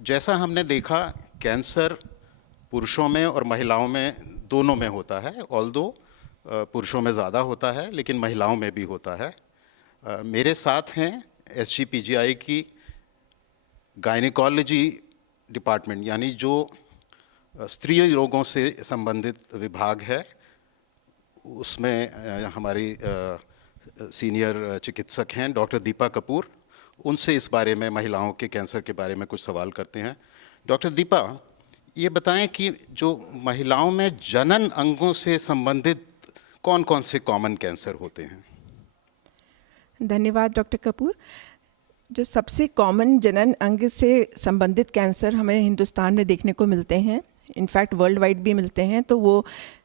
जैसा हमने देखा, कैंसर पुरुषों में और महिलाओं में दोनों में होता है। ऑल्दो पुरुषों में ज़्यादा होता है, लेकिन महिलाओं में भी होता है। मेरे साथ हैं SGPGI की गायनिकोलॉजी डिपार्टमेंट, यानी जो स्त्री रोगों से संबंधित विभाग है, उसमें हमारी सीनियर चिकित्सक हैं डॉक्टर दीपा कपूर। उनसे इस बारे में, महिलाओं के कैंसर के बारे में कुछ सवाल करते हैं। डॉक्टर दीपा, ये बताएं कि जो महिलाओं में जनन अंगों से संबंधित कौन कौन से कॉमन कैंसर होते हैं? धन्यवाद डॉक्टर कपूर। जो सबसे कॉमन जनन अंग से संबंधित कैंसर हमें हिंदुस्तान में देखने को मिलते हैं, इनफैक्ट वर्ल्ड वाइड भी मिलते हैं, तो वो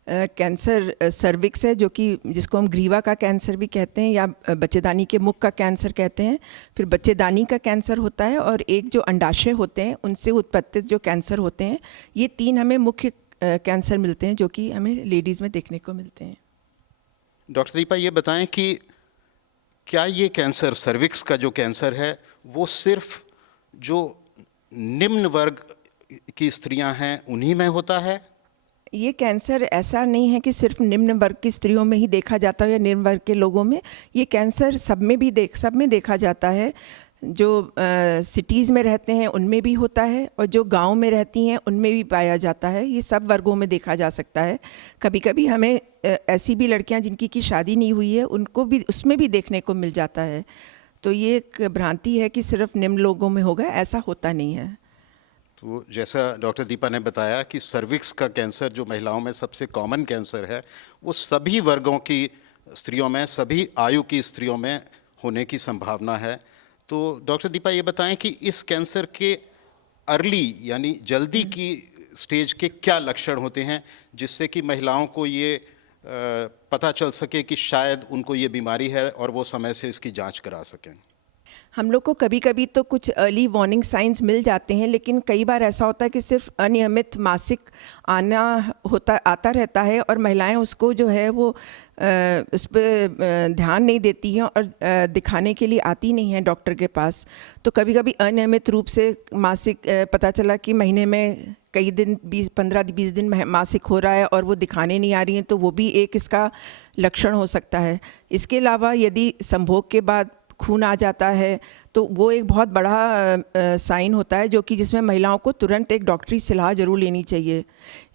कैंसर सर्विक्स है, जो कि जिसको हम ग्रीवा का कैंसर भी कहते हैं या बच्चेदानी के मुख का कैंसर कहते हैं। फिर बच्चेदानी का कैंसर होता है, और एक जो अंडाशय होते हैं उनसे उत्पत्तित जो कैंसर होते हैं। ये तीन हमें मुख्य कैंसर मिलते हैं जो कि हमें लेडीज़ में देखने को मिलते हैं। डॉक्टर दीपा, ये बताएं कि क्या ये कैंसर, सर्विक्स का जो कैंसर है, वो सिर्फ जो निम्न वर्ग की स्त्रियां हैं उन्हीं में होता है? ये कैंसर ऐसा नहीं है कि सिर्फ निम्न वर्ग की स्त्रियों में ही देखा जाता है या निम्न वर्ग के लोगों में। ये कैंसर सब में देखा जाता है। जो सिटीज़ में रहते हैं उनमें भी होता है, और जो गांव में रहती हैं उनमें भी पाया जाता है। ये सब वर्गों में देखा जा सकता है। कभी कभी हमें ऐसी भी लड़कियां जिनकी की शादी नहीं हुई है, उनको भी उसमें भी देखने को मिल जाता है। तो ये एक भ्रांति है कि सिर्फ निम्न लोगों में होगा, ऐसा होता नहीं है। तो जैसा डॉक्टर दीपा ने बताया कि सर्विक्स का कैंसर जो महिलाओं में सबसे कॉमन कैंसर है, वो सभी वर्गों की स्त्रियों में, सभी आयु की स्त्रियों में होने की संभावना है। तो डॉक्टर दीपा, ये बताएं कि इस कैंसर के अर्ली यानी जल्दी की स्टेज के क्या लक्षण होते हैं, जिससे कि महिलाओं को ये पता चल सके कि शायद उनको ये बीमारी है और वो समय से इसकी जांच करा सकें? हम लोग को कभी कभी तो कुछ अर्ली वार्निंग साइंस मिल जाते हैं, लेकिन कई बार ऐसा होता है कि सिर्फ अनियमित मासिक आता रहता है, और महिलाएं उसको जो है वो उस पर ध्यान नहीं देती हैं और दिखाने के लिए आती नहीं हैं डॉक्टर के पास। तो कभी कभी अनियमित रूप से मासिक पता चला कि महीने में कई दिन 15-20 दिन मासिक हो रहा है और वो दिखाने नहीं आ रही हैं, तो वो भी एक इसका लक्षण हो सकता है। इसके अलावा यदि संभोग के बाद खून आ जाता है तो वो एक बहुत बड़ा साइन होता है, जो कि जिसमें महिलाओं को तुरंत एक डॉक्टरी सलाह जरूर लेनी चाहिए।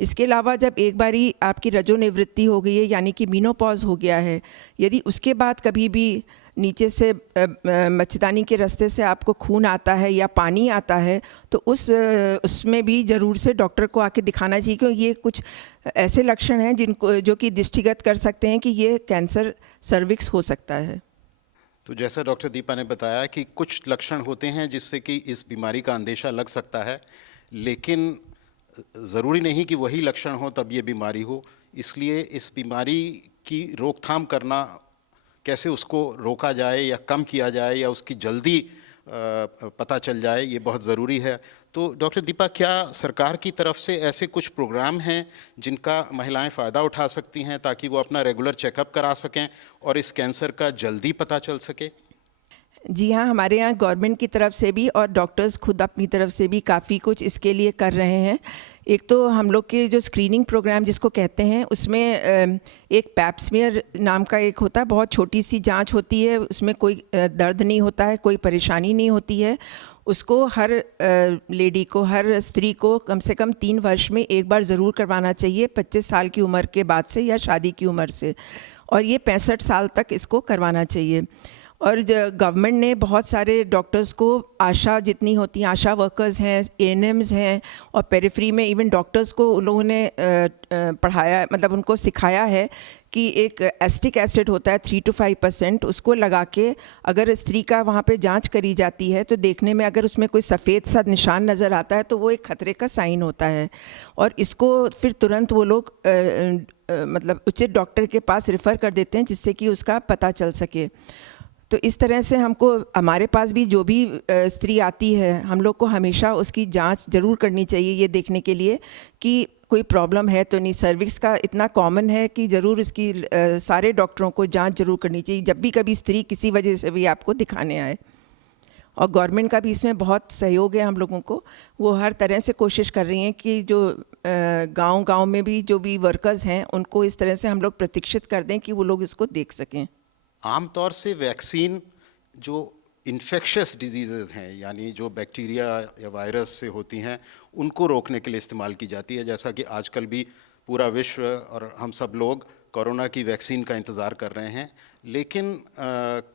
इसके अलावा जब एक बारी आपकी रजोनिवृत्ति हो गई है, यानी कि मीनोपॉज हो गया है, यदि उसके बाद कभी भी नीचे से बच्चेदानी के रास्ते से आपको खून आता है या पानी आता है, तो उसमें भी ज़रूर से डॉक्टर को आके दिखाना चाहिए, क्योंकि ये कुछ ऐसे लक्षण हैं जिनको जो कि दृष्टिगत कर सकते हैं कि ये कैंसर सर्विक्स हो सकता है। तो जैसा डॉक्टर दीपा ने बताया कि कुछ लक्षण होते हैं जिससे कि इस बीमारी का अंदेशा लग सकता है, लेकिन ज़रूरी नहीं कि वही लक्षण हो तब ये बीमारी हो। इसलिए इस बीमारी की रोकथाम करना, कैसे उसको रोका जाए या कम किया जाए या उसकी जल्दी पता चल जाए, ये बहुत ज़रूरी है। तो डॉक्टर दीपा, क्या सरकार की तरफ से ऐसे कुछ प्रोग्राम हैं जिनका महिलाएं फ़ायदा उठा सकती हैं ताकि वो अपना रेगुलर चेकअप करा सकें और इस कैंसर का जल्दी पता चल सके? जी हाँ, हमारे यहाँ गवर्नमेंट की तरफ से भी और डॉक्टर्स खुद अपनी तरफ से भी काफ़ी कुछ इसके लिए कर रहे हैं। एक तो हम लोग के जो स्क्रीनिंग प्रोग्राम जिसको कहते हैं, उसमें एक पैप्समियर नाम का एक होता है, बहुत छोटी सी जांच होती है, उसमें कोई दर्द नहीं होता है, कोई परेशानी नहीं होती है। उसको हर लेडी को, हर स्त्री को कम से कम 3 वर्ष में एक बार ज़रूर करवाना चाहिए, 25 साल की उम्र के बाद से या शादी की उम्र से, और ये 65 साल तक इसको करवाना चाहिए। और गवर्नमेंट ने बहुत सारे डॉक्टर्स को, आशा जितनी होती हैं, आशा वर्कर्स हैं, ANMs हैं, और पेरिफेरी में इवन डॉक्टर्स को उन लोगों ने पढ़ाया, मतलब उनको सिखाया है कि एक एस्टिक एसिड होता है 3 to 5%, उसको लगा के अगर स्त्री का वहाँ पे जांच करी जाती है तो देखने में अगर उसमें कोई सफ़ेद सा निशान नज़र आता है तो वो एक खतरे का साइन होता है, और इसको फिर तुरंत वो लोग मतलब उचित डॉक्टर के पास रेफ़र कर देते हैं जिससे कि उसका पता चल सके। तो इस तरह से हमको, हमारे पास भी जो भी स्त्री आती है, हम लोग को हमेशा उसकी जांच ज़रूर करनी चाहिए, ये देखने के लिए कि कोई प्रॉब्लम है तो नहीं। सर्विक्स का इतना कॉमन है कि ज़रूर इसकी सारे डॉक्टरों को जांच ज़रूर करनी चाहिए जब भी कभी स्त्री किसी वजह से भी आपको दिखाने आए। और गवर्नमेंट का भी इसमें बहुत सहयोग है हम लोगों को। वो हर तरह से कोशिश कर रही हैं कि जो गांव-गांव में भी जो भी वर्कर्स हैं उनको इस तरह से हम लोग प्रशिक्षित कर दें कि वो लोग इसको देख सकें। आमतौर से वैक्सीन जो इन्फेक्शियस डिजीज़ेज़ हैं, यानी जो बैक्टीरिया या वायरस से होती हैं, उनको रोकने के लिए इस्तेमाल की जाती है। जैसा कि आजकल भी पूरा विश्व और हम सब लोग कोरोना की वैक्सीन का इंतज़ार कर रहे हैं, लेकिन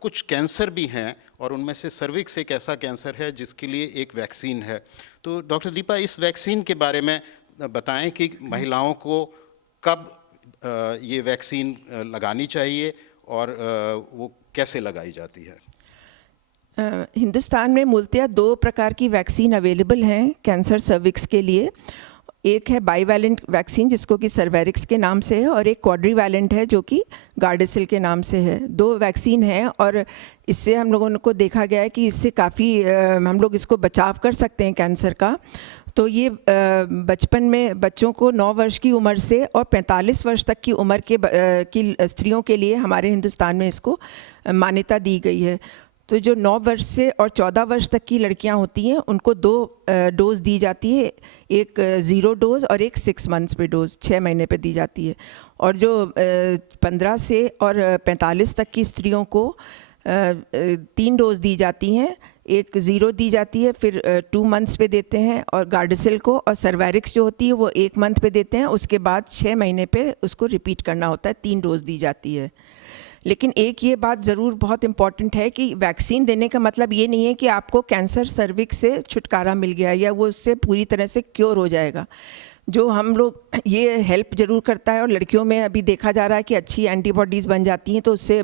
कुछ कैंसर भी हैं और उनमें से सर्विक्स एक ऐसा कैंसर है जिसके लिए एक वैक्सीन है। तो डॉक्टर दीपा, इस वैक्सीन के बारे में बताएं कि महिलाओं को कब ये वैक्सीन लगानी चाहिए और वो कैसे लगाई जाती है। हिंदुस्तान में मूलतः 2 प्रकार की वैक्सीन अवेलेबल हैं कैंसर सर्विक्स के लिए। एक है बाईवैलेंट वैक्सीन जिसको कि सर्वेरिक्स के नाम से है, और एक क्वाड्रीवैलेंट है जो कि गार्डेसिल के नाम से है। 2 वैक्सीन हैं और इससे हम लोगों को देखा गया है कि इससे काफ़ी हम लोग इसको बचाव कर सकते हैं कैंसर का। तो ये बचपन में बच्चों को 9 वर्ष की उम्र से और 45 वर्ष तक की उम्र के की स्त्रियों के लिए हमारे हिंदुस्तान में इसको मान्यता दी गई है। तो जो 9 वर्ष से और 14 वर्ष तक की लड़कियां होती हैं उनको 2 डोज दी जाती है, एक 0 डोज और एक 6 मंथ्स पे डोज 6 महीने पे दी जाती है। और जो 15 से और 45 तक की स्त्रियों को 3 डोज दी जाती हैं, एक 0 दी जाती है, फिर 2 मंथ्स पे देते हैं, और गार्डेसिल को और सर्वेरिक्स जो होती है वो 1 मंथ पे देते हैं। उसके बाद 6 महीने पे उसको रिपीट करना होता है, 3 डोज दी जाती है। लेकिन एक ये बात ज़रूर बहुत इम्पॉर्टेंट है कि वैक्सीन देने का मतलब ये नहीं है कि आपको कैंसर सर्विक्स से छुटकारा मिल गया या वो उससे पूरी तरह से क्योर हो जाएगा। जो हम लोग ये हेल्प ज़रूर करता है, और लड़कियों में अभी देखा जा रहा है कि अच्छी एंटीबॉडीज़ बन जाती हैं, तो उससे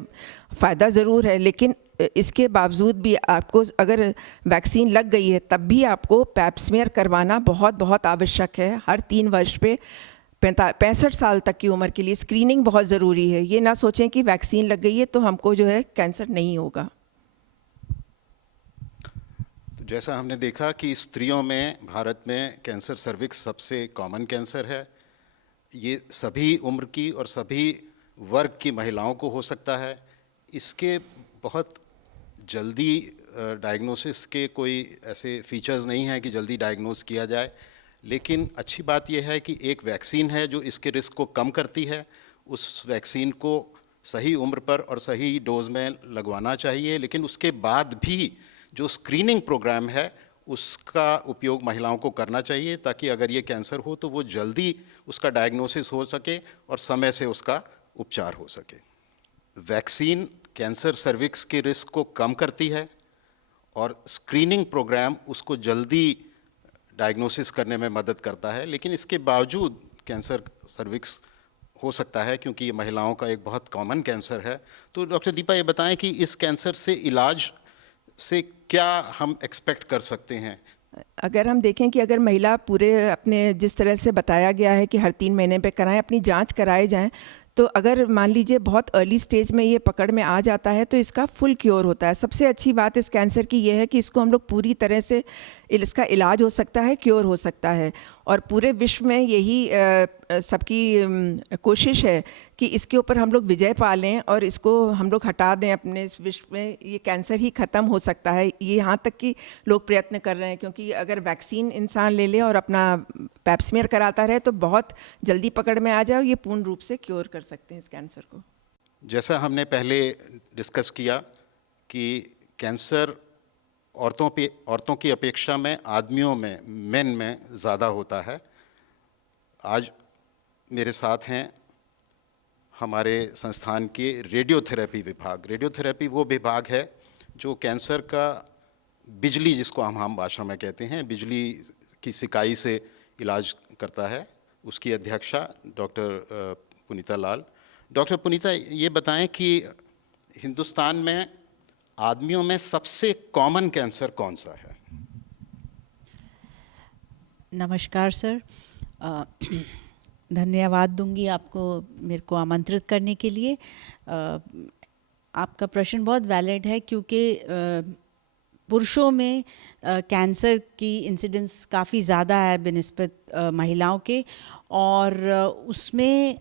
फ़ायदा ज़रूर है। लेकिन इसके बावजूद भी आपको अगर वैक्सीन लग गई है तब भी आपको पैप स्मीयर करवाना बहुत बहुत आवश्यक है। हर 3 वर्ष पे 65 साल तक की उम्र के लिए स्क्रीनिंग बहुत ज़रूरी है। ये ना सोचें कि वैक्सीन लग गई है तो हमको जो है कैंसर नहीं होगा। तो जैसा हमने देखा कि स्त्रियों में भारत में कैंसर सर्विक्स सबसे कॉमन कैंसर है। ये सभी उम्र की और सभी वर्ग की महिलाओं को हो सकता है। इसके बहुत जल्दी डायग्नोसिस के कोई ऐसे फीचर्स नहीं हैं कि जल्दी डायग्नोस किया जाए, लेकिन अच्छी बात यह है कि एक वैक्सीन है जो इसके रिस्क को कम करती है। उस वैक्सीन को सही उम्र पर और सही डोज में लगवाना चाहिए, लेकिन उसके बाद भी जो स्क्रीनिंग प्रोग्राम है उसका उपयोग महिलाओं को करना चाहिए, ताकि अगर ये कैंसर हो तो वो जल्दी उसका डायग्नोसिस हो सके और समय से उसका उपचार हो सके। वैक्सीन कैंसर सर्विक्स के रिस्क को कम करती है और स्क्रीनिंग प्रोग्राम उसको जल्दी डायग्नोसिस करने में मदद करता है। लेकिन इसके बावजूद कैंसर सर्विक्स हो सकता है, क्योंकि ये महिलाओं का एक बहुत कॉमन कैंसर है। तो डॉक्टर दीपा, ये बताएं कि इस कैंसर से इलाज से क्या हम एक्सपेक्ट कर सकते हैं। अगर हम देखें कि अगर महिला पूरे अपने जिस तरह से बताया गया है कि हर 3 महीने पे कराएं, अपनी जांच कराए जाएं, तो अगर मान लीजिए बहुत अर्ली स्टेज में ये पकड़ में आ जाता है तो इसका फुल क्योर होता है। सबसे अच्छी बात इस कैंसर की ये है कि इसको हम लोग पूरी तरह से इसका इलाज हो सकता है, क्योर हो सकता है। और पूरे विश्व में यही सबकी कोशिश है कि इसके ऊपर हम लोग विजय पा लें और इसको हम लोग हटा दें अपने इस विश्व में। ये कैंसर ही ख़त्म हो सकता है, ये यहाँ तक कि लोग प्रयत्न कर रहे हैं। क्योंकि अगर वैक्सीन इंसान ले ले और अपना पैप स्मीयर कराता रहे तो बहुत जल्दी पकड़ में आ जाए और ये पूर्ण रूप से क्योर कर सकते हैं इस कैंसर को। जैसा हमने पहले डिस्कस किया कि कैंसर औरतों की अपेक्षा में आदमियों में, मेन में ज़्यादा होता है। आज मेरे साथ हैं हमारे संस्थान के रेडियोथेरेपी विभाग। रेडियोथेरेपी वो विभाग है जो कैंसर का बिजली, जिसको हम आम भाषा में कहते हैं, बिजली की सिकाई से इलाज करता है। उसकी अध्यक्षा डॉक्टर पुनीता लाल। डॉक्टर पुनीता, ये बताएं कि हिंदुस्तान में आदमियों में सबसे कॉमन कैंसर कौन सा है। नमस्कार सर, धन्यवाद दूंगी आपको मेरे को आमंत्रित करने के लिए। आपका प्रश्न बहुत वैलिड है, क्योंकि पुरुषों में कैंसर की इंसिडेंस काफ़ी ज़्यादा है बनिस्बत महिलाओं के, और उसमें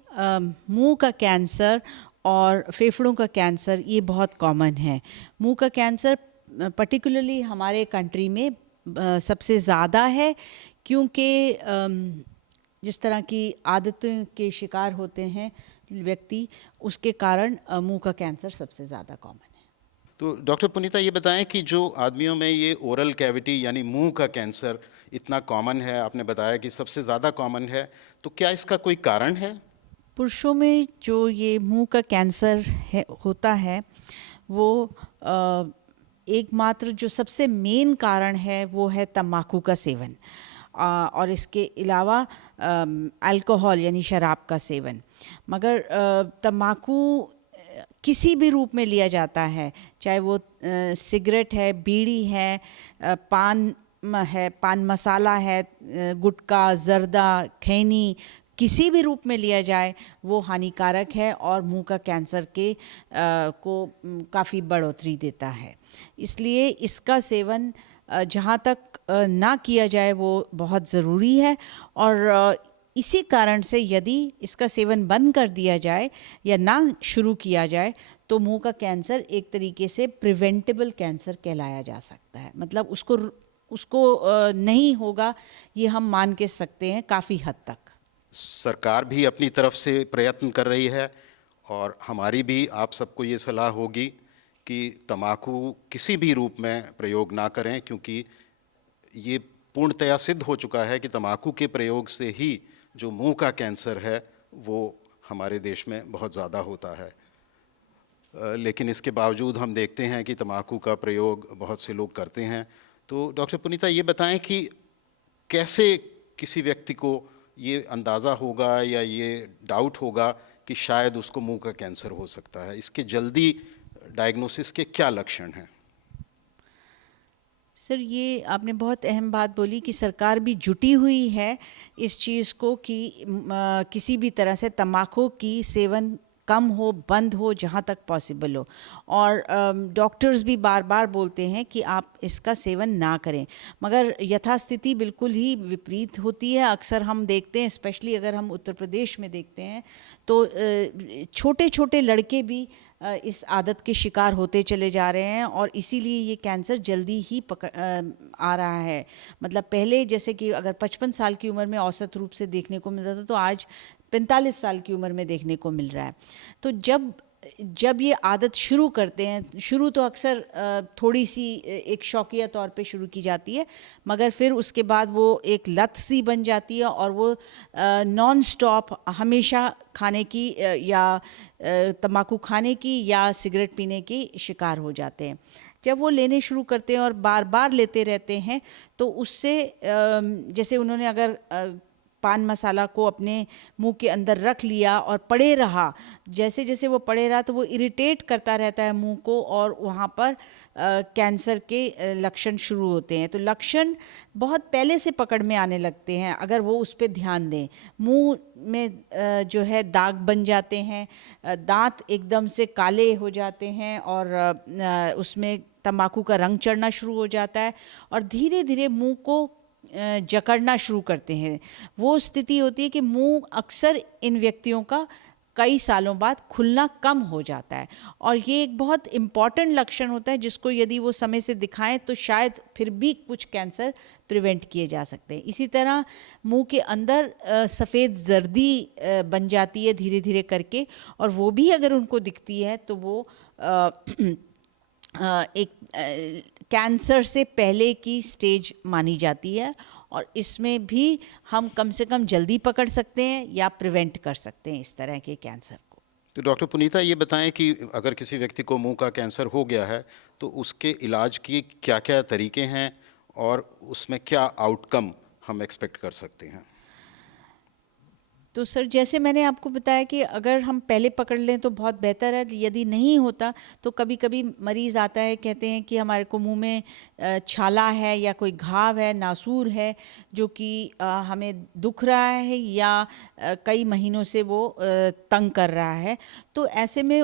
मुंह का कैंसर और फेफड़ों का कैंसर ये बहुत कॉमन है। मुंह का कैंसर पर्टिकुलरली हमारे कंट्री में सबसे ज़्यादा है, क्योंकि जिस तरह की आदतों के शिकार होते हैं व्यक्ति, उसके कारण मुंह का कैंसर सबसे ज़्यादा कॉमन है। तो डॉक्टर पुनीता ये बताएं कि जो आदमियों में ये ओरल कैविटी यानी मुंह का कैंसर इतना कॉमन है, आपने बताया कि सबसे ज़्यादा कॉमन है, तो क्या इसका कोई कारण है? पुरुषों में जो ये मुंह का कैंसर होता है, वो एकमात्र जो सबसे मेन कारण है वो है तम्बाकू का सेवन, और इसके अलावा अल्कोहल यानी शराब का सेवन। मगर तम्बाकू किसी भी रूप में लिया जाता है, चाहे वो सिगरेट है, बीड़ी है, पान मसाला है, गुटखा, जर्दा, खैनी, किसी भी रूप में लिया जाए वो हानिकारक है और मुंह का कैंसर को काफ़ी बढ़ोतरी देता है। इसलिए इसका सेवन जहाँ तक ना किया जाए वो बहुत ज़रूरी है, और इसी कारण से यदि इसका सेवन बंद कर दिया जाए या ना शुरू किया जाए तो मुंह का कैंसर एक तरीके से प्रिवेंटेबल कैंसर कहलाया जा सकता है। मतलब उसको नहीं होगा, ये हम मान के सकते हैं काफ़ी हद तक। सरकार भी अपनी तरफ से प्रयत्न कर रही है और हमारी भी आप सबको ये सलाह होगी कि तम्बाकू किसी भी रूप में प्रयोग ना करें, क्योंकि ये पूर्णतया सिद्ध हो चुका है कि तम्बाकू के प्रयोग से ही जो मुंह का कैंसर है वो हमारे देश में बहुत ज़्यादा होता है। लेकिन इसके बावजूद हम देखते हैं कि तम्बाकू का प्रयोग बहुत से लोग करते हैं। तो डॉक्टर पुनीता ये बताएं कि कैसे किसी व्यक्ति को ये अंदाज़ा होगा या ये डाउट होगा कि शायद उसको मुंह का कैंसर हो सकता है? इसके जल्दी डायग्नोसिस के क्या लक्षण हैं? सर, ये आपने बहुत अहम बात बोली कि सरकार भी जुटी हुई है इस चीज़ को कि किसी भी तरह से तम्बाकू की सेवन कम हो, बंद हो जहाँ तक पॉसिबल हो, और डॉक्टर्स भी बार बार बोलते हैं कि आप इसका सेवन ना करें, मगर यथास्थिति बिल्कुल ही विपरीत होती है। अक्सर हम देखते हैं, स्पेशली अगर हम उत्तर प्रदेश में देखते हैं, तो छोटे छोटे लड़के भी इस आदत के शिकार होते चले जा रहे हैं, और इसीलिए ये कैंसर जल्दी ही आ रहा है। मतलब पहले जैसे कि अगर 55 साल की उम्र में औसत रूप से देखने को मिलता था, तो आज 45 साल की उम्र में देखने को मिल रहा है। तो जब ये आदत शुरू करते हैं, शुरू तो अक्सर थोड़ी सी एक शौकिया तौर पे शुरू की जाती है, मगर फिर उसके बाद वो एक लत सी बन जाती है और वो नॉन स्टॉप हमेशा खाने की या तम्बाकू खाने की या सिगरेट पीने की शिकार हो जाते हैं। जब वो लेने शुरू करते हैं और बार बार लेते रहते हैं, तो उससे जैसे उन्होंने अगर पान मसाला को अपने मुंह के अंदर रख लिया और पड़े रहा, जैसे जैसे वो पड़े रहा तो वो इरिटेट करता रहता है मुंह को, और वहाँ पर कैंसर के लक्षण शुरू होते हैं। तो लक्षण बहुत पहले से पकड़ में आने लगते हैं अगर वो उस पर ध्यान दें। मुंह में जो है दाग बन जाते हैं, दांत एकदम से काले हो जाते हैं, और उसमें तम्बाकू का रंग चढ़ना शुरू हो जाता है, और धीरे धीरे मुंह को जकड़ना शुरू करते हैं। वो स्थिति होती है कि मुंह अक्सर इन व्यक्तियों का कई सालों बाद खुलना कम हो जाता है, और ये एक बहुत इम्पॉर्टेंट लक्षण होता है जिसको यदि वो समय से दिखाएं तो शायद फिर भी कुछ कैंसर प्रिवेंट किए जा सकते हैं। इसी तरह मुंह के अंदर सफ़ेद जर्दी बन जाती है धीरे धीरे करके, और वो भी अगर उनको दिखती है तो वो एक कैंसर से पहले की स्टेज मानी जाती है, और इसमें भी हम कम से कम जल्दी पकड़ सकते हैं या प्रिवेंट कर सकते हैं इस तरह के कैंसर को। तो डॉक्टर पुनीता ये बताएं कि अगर किसी व्यक्ति को मुंह का कैंसर हो गया है तो उसके इलाज की क्या क्या तरीके हैं और उसमें क्या आउटकम हम एक्सपेक्ट कर सकते हैं? तो सर, जैसे मैंने आपको बताया कि अगर हम पहले पकड़ लें तो बहुत बेहतर है। यदि नहीं होता तो कभी कभी मरीज़ आता है, कहते हैं कि हमारे को मुंह में छाला है या कोई घाव है, नासूर है, जो कि हमें दुख रहा है या कई महीनों से वो तंग कर रहा है। तो ऐसे में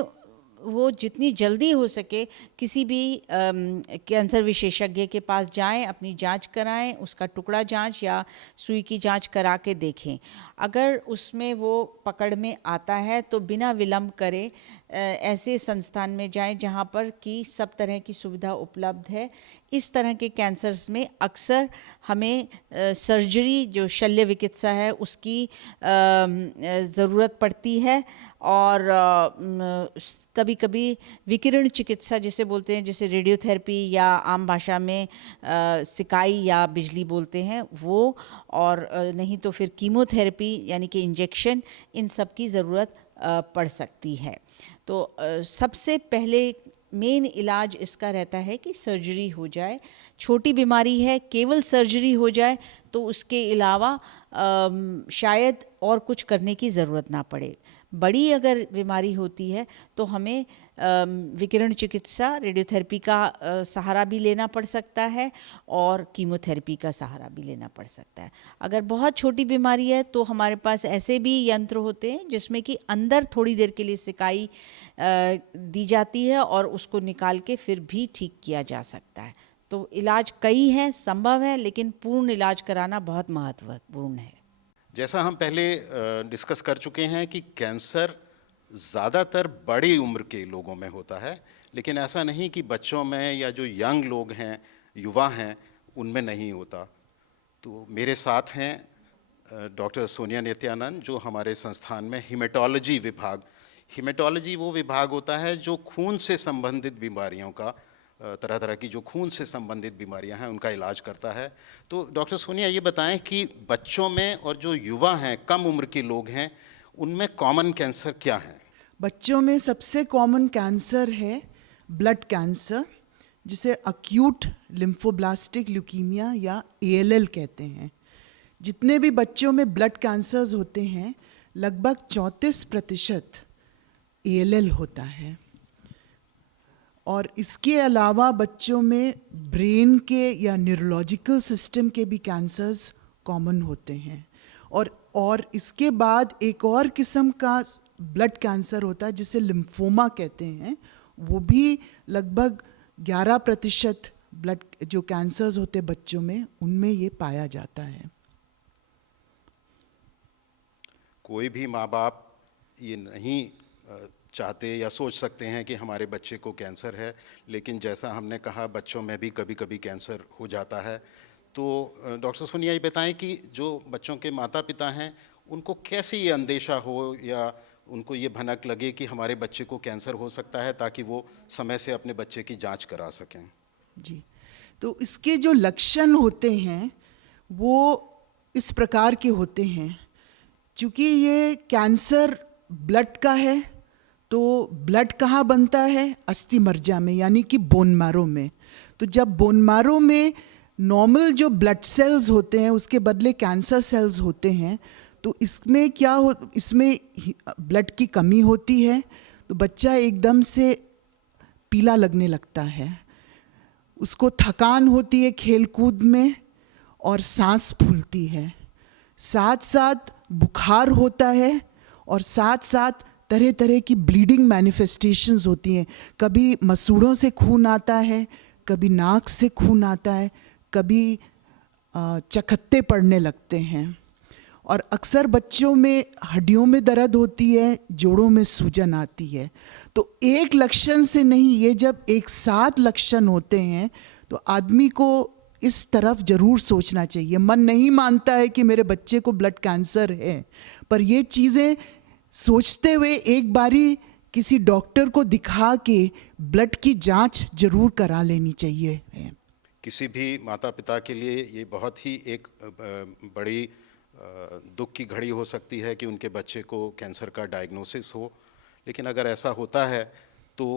वो जितनी जल्दी हो सके किसी भी कैंसर विशेषज्ञ के पास जाएं, अपनी जांच कराएं, उसका टुकड़ा जांच या सुई की जांच करा के देखें। अगर उसमें वो पकड़ में आता है तो बिना विलंब करे ऐसे संस्थान में जाएं जहां पर कि सब तरह की सुविधा उपलब्ध है। इस तरह के कैंसर्स में अक्सर हमें सर्जरी, जो शल्य चिकित्सा है, उसकी ज़रूरत पड़ती है, और कभी कभी विकिरण चिकित्सा जिसे बोलते हैं, जैसे रेडियोथेरेपी या आम भाषा में सिकाई या बिजली बोलते हैं वो, और नहीं तो फिर कीमोथेरेपी यानी कि इंजेक्शन, इन सब की ज़रूरत पड़ सकती है। तो सबसे पहले मेन इलाज इसका रहता है कि सर्जरी हो जाए। छोटी बीमारी है, केवल सर्जरी हो जाए तो उसके अलावा शायद और कुछ करने की ज़रूरत ना पड़े। बड़ी अगर बीमारी होती है तो हमें विकिरण चिकित्सा, रेडियोथेरेपी का सहारा भी लेना पड़ सकता है और कीमोथेरेपी का सहारा भी लेना पड़ सकता है। अगर बहुत छोटी बीमारी है तो हमारे पास ऐसे भी यंत्र होते हैं जिसमें कि अंदर थोड़ी देर के लिए सिकाई दी जाती है और उसको निकाल के फिर भी ठीक किया जा सकता है। तो इलाज कई हैं, संभव है, लेकिन पूर्ण इलाज कराना बहुत महत्वपूर्ण है। जैसा हम पहले डिस्कस कर चुके हैं कि कैंसर ज़्यादातर बड़ी उम्र के लोगों में होता है, लेकिन ऐसा नहीं कि बच्चों में या जो यंग लोग हैं, युवा हैं, उनमें नहीं होता। तो मेरे साथ हैं डॉक्टर सोनिया नित्यानंद, जो हमारे संस्थान में हीमेटोलॉजी विभाग, हीमेटोलॉजी वो विभाग होता है जो खून से संबंधित बीमारियों का, तरह तरह की जो खून से संबंधित बीमारियां हैं उनका इलाज करता है। तो डॉक्टर सोनिया, ये बताएं कि बच्चों में और जो युवा हैं, कम उम्र के लोग हैं, उनमें कॉमन कैंसर क्या है? बच्चों में सबसे कॉमन कैंसर है ब्लड कैंसर, जिसे अक्यूट लिम्फोब्लास्टिक ल्यूकीमिया या ALL कहते हैं। जितने भी बच्चों में ब्लड कैंसर्स होते हैं, लगभग 34% ALL होता है। और इसके अलावा बच्चों में ब्रेन के या न्यूरोलॉजिकल सिस्टम के भी कैंसर्स कॉमन होते हैं। और इसके बाद एक और किस्म का ब्लड कैंसर होता है जिसे लिम्फोमा कहते हैं। वो भी लगभग 11% ब्लड जो कैंसर्स होते हैं बच्चों में, उनमें ये पाया जाता है। कोई भी माँ बाप ये नहीं चाहते या सोच सकते हैं कि हमारे बच्चे को कैंसर है, लेकिन जैसा हमने कहा बच्चों में भी कभी कभी कैंसर हो जाता है। तो डॉक्टर सोनिया, ये बताएं कि जो बच्चों के माता पिता हैं उनको कैसे ये अंदेशा हो या उनको ये भनक लगे कि हमारे बच्चे को कैंसर हो सकता है, ताकि वो समय से अपने बच्चे की जांच करा सकें? जी, तो इसके जो लक्षण होते हैं वो इस प्रकार के होते हैं। चूँकि ये कैंसर ब्लड का है, तो ब्लड कहाँ बनता है? अस्थि मज्जा में, यानी कि बोन मैरो में। तो जब बोन मैरो में नॉर्मल जो ब्लड सेल्स होते हैं उसके बदले कैंसर सेल्स होते हैं, तो इसमें क्या हो, इसमें ब्लड की कमी होती है, तो बच्चा एकदम से पीला लगने लगता है, उसको थकान होती है खेल कूद में और सांस फूलती है, साथ साथ बुखार होता है और साथ साथ तरह तरह की ब्लीडिंग मैनिफेस्टेशंस होती हैं। कभी मसूड़ों से खून आता है, कभी नाक से खून आता है, कभी चकत्ते पड़ने लगते हैं। और अक्सर बच्चों में हड्डियों में दर्द होती है, जोड़ों में सूजन आती है। तो एक लक्षण से नहीं, ये जब एक साथ लक्षण होते हैं तो आदमी को इस तरफ जरूर सोचना चाहिए। मन नहीं मानता है कि मेरे बच्चे को ब्लड कैंसर है, पर ये चीज़ें सोचते हुए एक बारी किसी डॉक्टर को दिखा के ब्लड की जांच जरूर करा लेनी चाहिए। किसी भी माता पिता के लिए ये बहुत ही एक बड़ी दुख की घड़ी हो सकती है कि उनके बच्चे को कैंसर का डायग्नोसिस हो, लेकिन अगर ऐसा होता है तो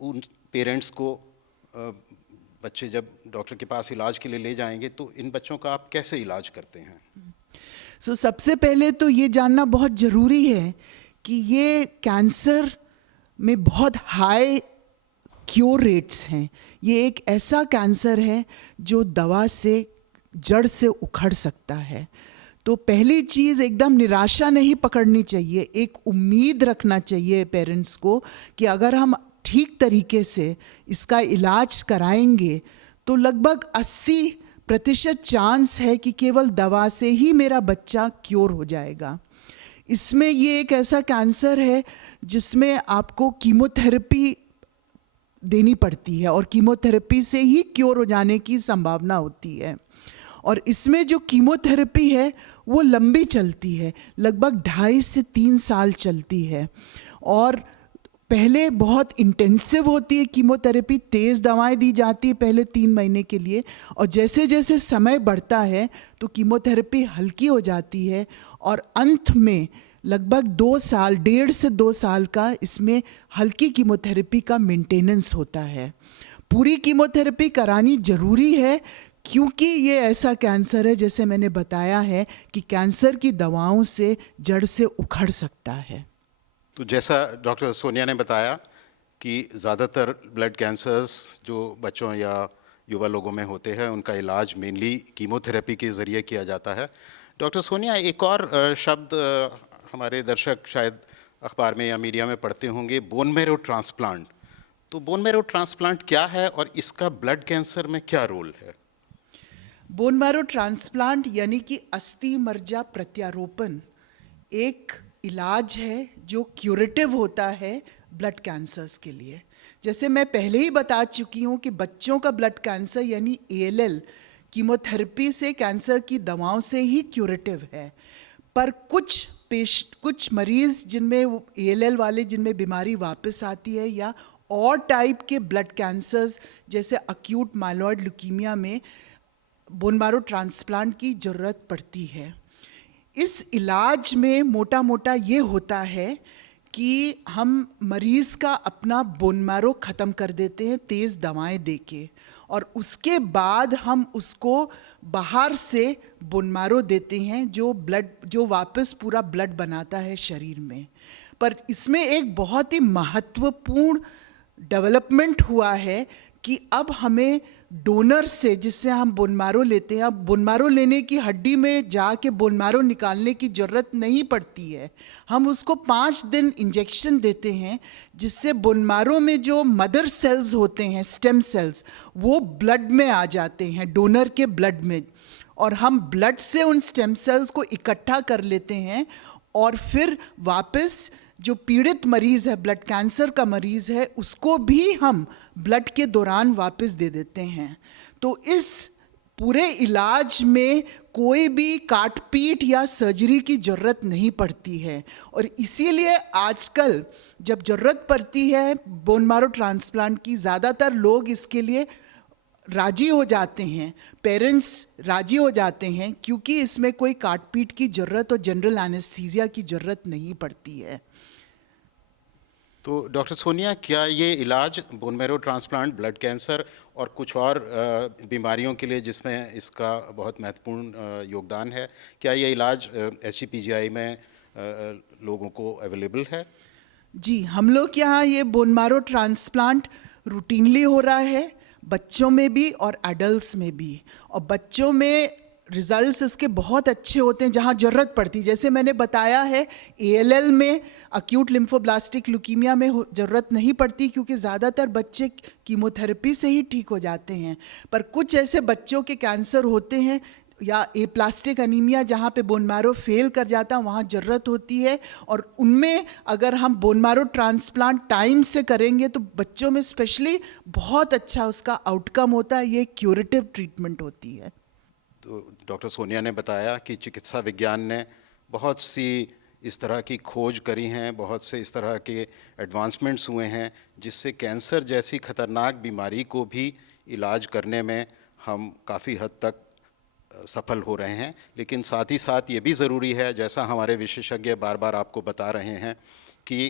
उन पेरेंट्स को बच्चे जब डॉक्टर के पास इलाज के लिए ले जाएंगे तो इन बच्चों का आप कैसे इलाज करते हैं? सबसे पहले तो ये जानना बहुत ज़रूरी है कि ये कैंसर में बहुत हाई क्योर रेट्स हैं। ये एक ऐसा कैंसर है जो दवा से जड़ से उखड़ सकता है। तो पहली चीज़, एकदम निराशा नहीं पकड़नी चाहिए, एक उम्मीद रखना चाहिए पेरेंट्स को कि अगर हम ठीक तरीके से इसका इलाज कराएंगे तो लगभग 80% चांस है कि केवल दवा से ही मेरा बच्चा क्योर हो जाएगा। इसमें ये एक ऐसा कैंसर है जिसमें आपको कीमोथेरेपी देनी पड़ती है और कीमोथेरेपी से ही क्योर हो जाने की संभावना होती है। और इसमें जो कीमोथेरेपी है वो लंबी चलती है, लगभग 2.5 से 3 साल चलती है। और पहले बहुत इंटेंसिव होती है कीमोथेरेपी, तेज़ दवाएं दी जाती है पहले 3 महीने के लिए, और जैसे जैसे समय बढ़ता है तो कीमोथेरेपी हल्की हो जाती है और अंत में लगभग 2 साल, 1.5 से 2 साल का इसमें हल्की कीमोथेरेपी का मेंटेनेंस होता है। पूरी कीमोथेरेपी करानी ज़रूरी है क्योंकि ये ऐसा कैंसर है, जैसे मैंने बताया है, कि कैंसर की दवाओं से जड़ से उखड़ सकता है। तो जैसा डॉक्टर सोनिया ने बताया कि ज़्यादातर ब्लड कैंसर्स जो बच्चों या युवा लोगों में होते हैं उनका इलाज मेनली कीमोथेरेपी के ज़रिए किया जाता है। डॉक्टर सोनिया, एक और शब्द हमारे दर्शक शायद अखबार में या मीडिया में पढ़ते होंगे, बोन मैरो ट्रांसप्लांट। तो बोन मैरो ट्रांसप्लांट क्या है और इसका ब्लड कैंसर में क्या रोल है? बोन मैरो ट्रांसप्लांट यानी कि अस्थि मज्जा प्रत्यारोपण एक इलाज है जो क्यूरेटिव होता है ब्लड कैंसर्स के लिए। जैसे मैं पहले ही बता चुकी हूँ कि बच्चों का ब्लड कैंसर यानी ALL कीमोथेरेपी से, कैंसर की दवाओं से ही क्यूरेटिव है। पर कुछ मरीज़ जिनमें ALL वाले, जिनमें बीमारी वापस आती है, या और टाइप के ब्लड कैंसर्स जैसे अक्यूट माइलॉइड ल्यूकीमिया में बोन मैरो ट्रांसप्लांट की ज़रूरत पड़ती है। इस इलाज में मोटा मोटा ये होता है कि हम मरीज़ का अपना बोन मैरो ख़त्म कर देते हैं तेज़ दवाएं देके, और उसके बाद हम उसको बाहर से बोन मैरो देते हैं जो वापस पूरा ब्लड बनाता है शरीर में। पर इसमें एक बहुत ही महत्वपूर्ण डेवलपमेंट हुआ है कि अब हमें डोनर से, जिससे हम बोन मैरो लेते हैं, अब बोन मैरो लेने की हड्डी में जाके बोन मैरो निकालने की ज़रूरत नहीं पड़ती है। हम उसको 5 दिन इंजेक्शन देते हैं, जिससे बोन मैरो में जो मदर सेल्स होते हैं, स्टेम सेल्स, वो ब्लड में आ जाते हैं, डोनर के ब्लड में, और हम ब्लड से उन स्टेम सेल्स को इकट्ठा कर लेते हैं और फिर वापस जो पीड़ित मरीज़ है, ब्लड कैंसर का मरीज़ है, उसको भी हम ब्लड के दौरान वापस दे देते हैं। तो इस पूरे इलाज में कोई भी काट पीट या सर्जरी की ज़रूरत नहीं पड़ती है, और इसीलिए आजकल जब ज़रूरत पड़ती है बोन मैरो ट्रांसप्लांट की, ज़्यादातर लोग इसके लिए राजी हो जाते हैं, पेरेंट्स राजी हो जाते हैं, क्योंकि इसमें कोई काट पीट की ज़रूरत और जनरल एनेस्थीसिया की ज़रूरत नहीं पड़ती है। तो डॉक्टर सोनिया, क्या ये इलाज bone marrow transplant, blood cancer और कुछ और बीमारियों के लिए जिसमें इसका बहुत महत्वपूर्ण योगदान है, क्या ये इलाज SGPGI में लोगों को अवेलेबल है? जी, हम लोग के यहाँ ये बोन मैरो ट्रांसप्लांट रूटीनली हो रहा है, बच्चों में भी और एडल्ट्स में भी। और बच्चों में रिजल्ट्स इसके बहुत अच्छे होते हैं जहाँ ज़रूरत पड़ती है। जैसे मैंने बताया है, ALL में, अक्यूट लिम्फोब्लास्टिक ल्यूकीमिया में ज़रूरत नहीं पड़ती, क्योंकि ज़्यादातर बच्चे कीमोथेरेपी से ही ठीक हो जाते हैं। पर कुछ ऐसे बच्चों के कैंसर होते हैं, या एप्लास्टिक एनीमिया, जहाँ पे बोन मैरो फेल कर जाता है, वहाँ ज़रूरत होती है, और उनमें अगर हम बोन मैरो ट्रांसप्लांट टाइम से करेंगे तो बच्चों में स्पेशली बहुत अच्छा उसका आउटकम होता है। ये क्यूरेटिव ट्रीटमेंट होती है। तो डॉक्टर सोनिया ने बताया कि चिकित्सा विज्ञान ने बहुत सी इस तरह की खोज करी हैं, बहुत से इस तरह के एडवांसमेंट्स हुए हैं, जिससे कैंसर जैसी ख़तरनाक बीमारी को भी इलाज करने में हम काफ़ी हद तक सफल हो रहे हैं। लेकिन साथ ही साथ ये भी ज़रूरी है, जैसा हमारे विशेषज्ञ बार बार आपको बता रहे हैं, कि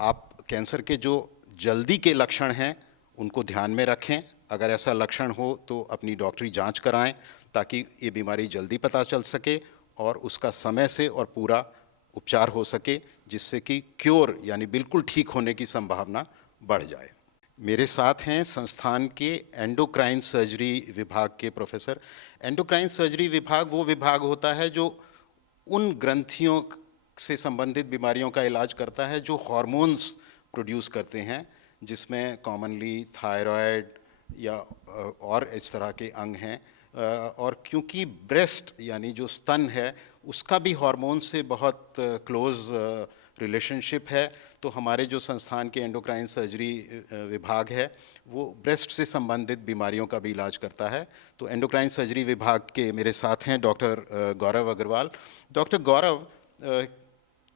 आप कैंसर के जो जल्दी के लक्षण हैं उनको ध्यान में रखें। अगर ऐसा लक्षण हो तो अपनी डॉक्टरी जांच कराएं, ताकि ये बीमारी जल्दी पता चल सके और उसका समय से और पूरा उपचार हो सके, जिससे कि क्योर यानी बिल्कुल ठीक होने की संभावना बढ़ जाए। मेरे साथ हैं संस्थान के एंडोक्राइन सर्जरी विभाग के प्रोफेसर। एंडोक्राइन सर्जरी विभाग वो विभाग होता है जो उन ग्रंथियों से संबंधित बीमारियों का इलाज करता है जो हार्मोन्स प्रोड्यूस करते हैं, जिसमें कॉमनली थायराइड या और इस तरह के अंग हैं। और क्योंकि ब्रेस्ट यानी जो स्तन है उसका भी हार्मोन से बहुत क्लोज रिलेशनशिप है, तो हमारे जो संस्थान के एंडोक्राइन सर्जरी विभाग है वो ब्रेस्ट से संबंधित बीमारियों का भी इलाज करता है। तो एंडोक्राइन सर्जरी विभाग के मेरे साथ हैं डॉक्टर गौरव अग्रवाल। डॉक्टर गौरव,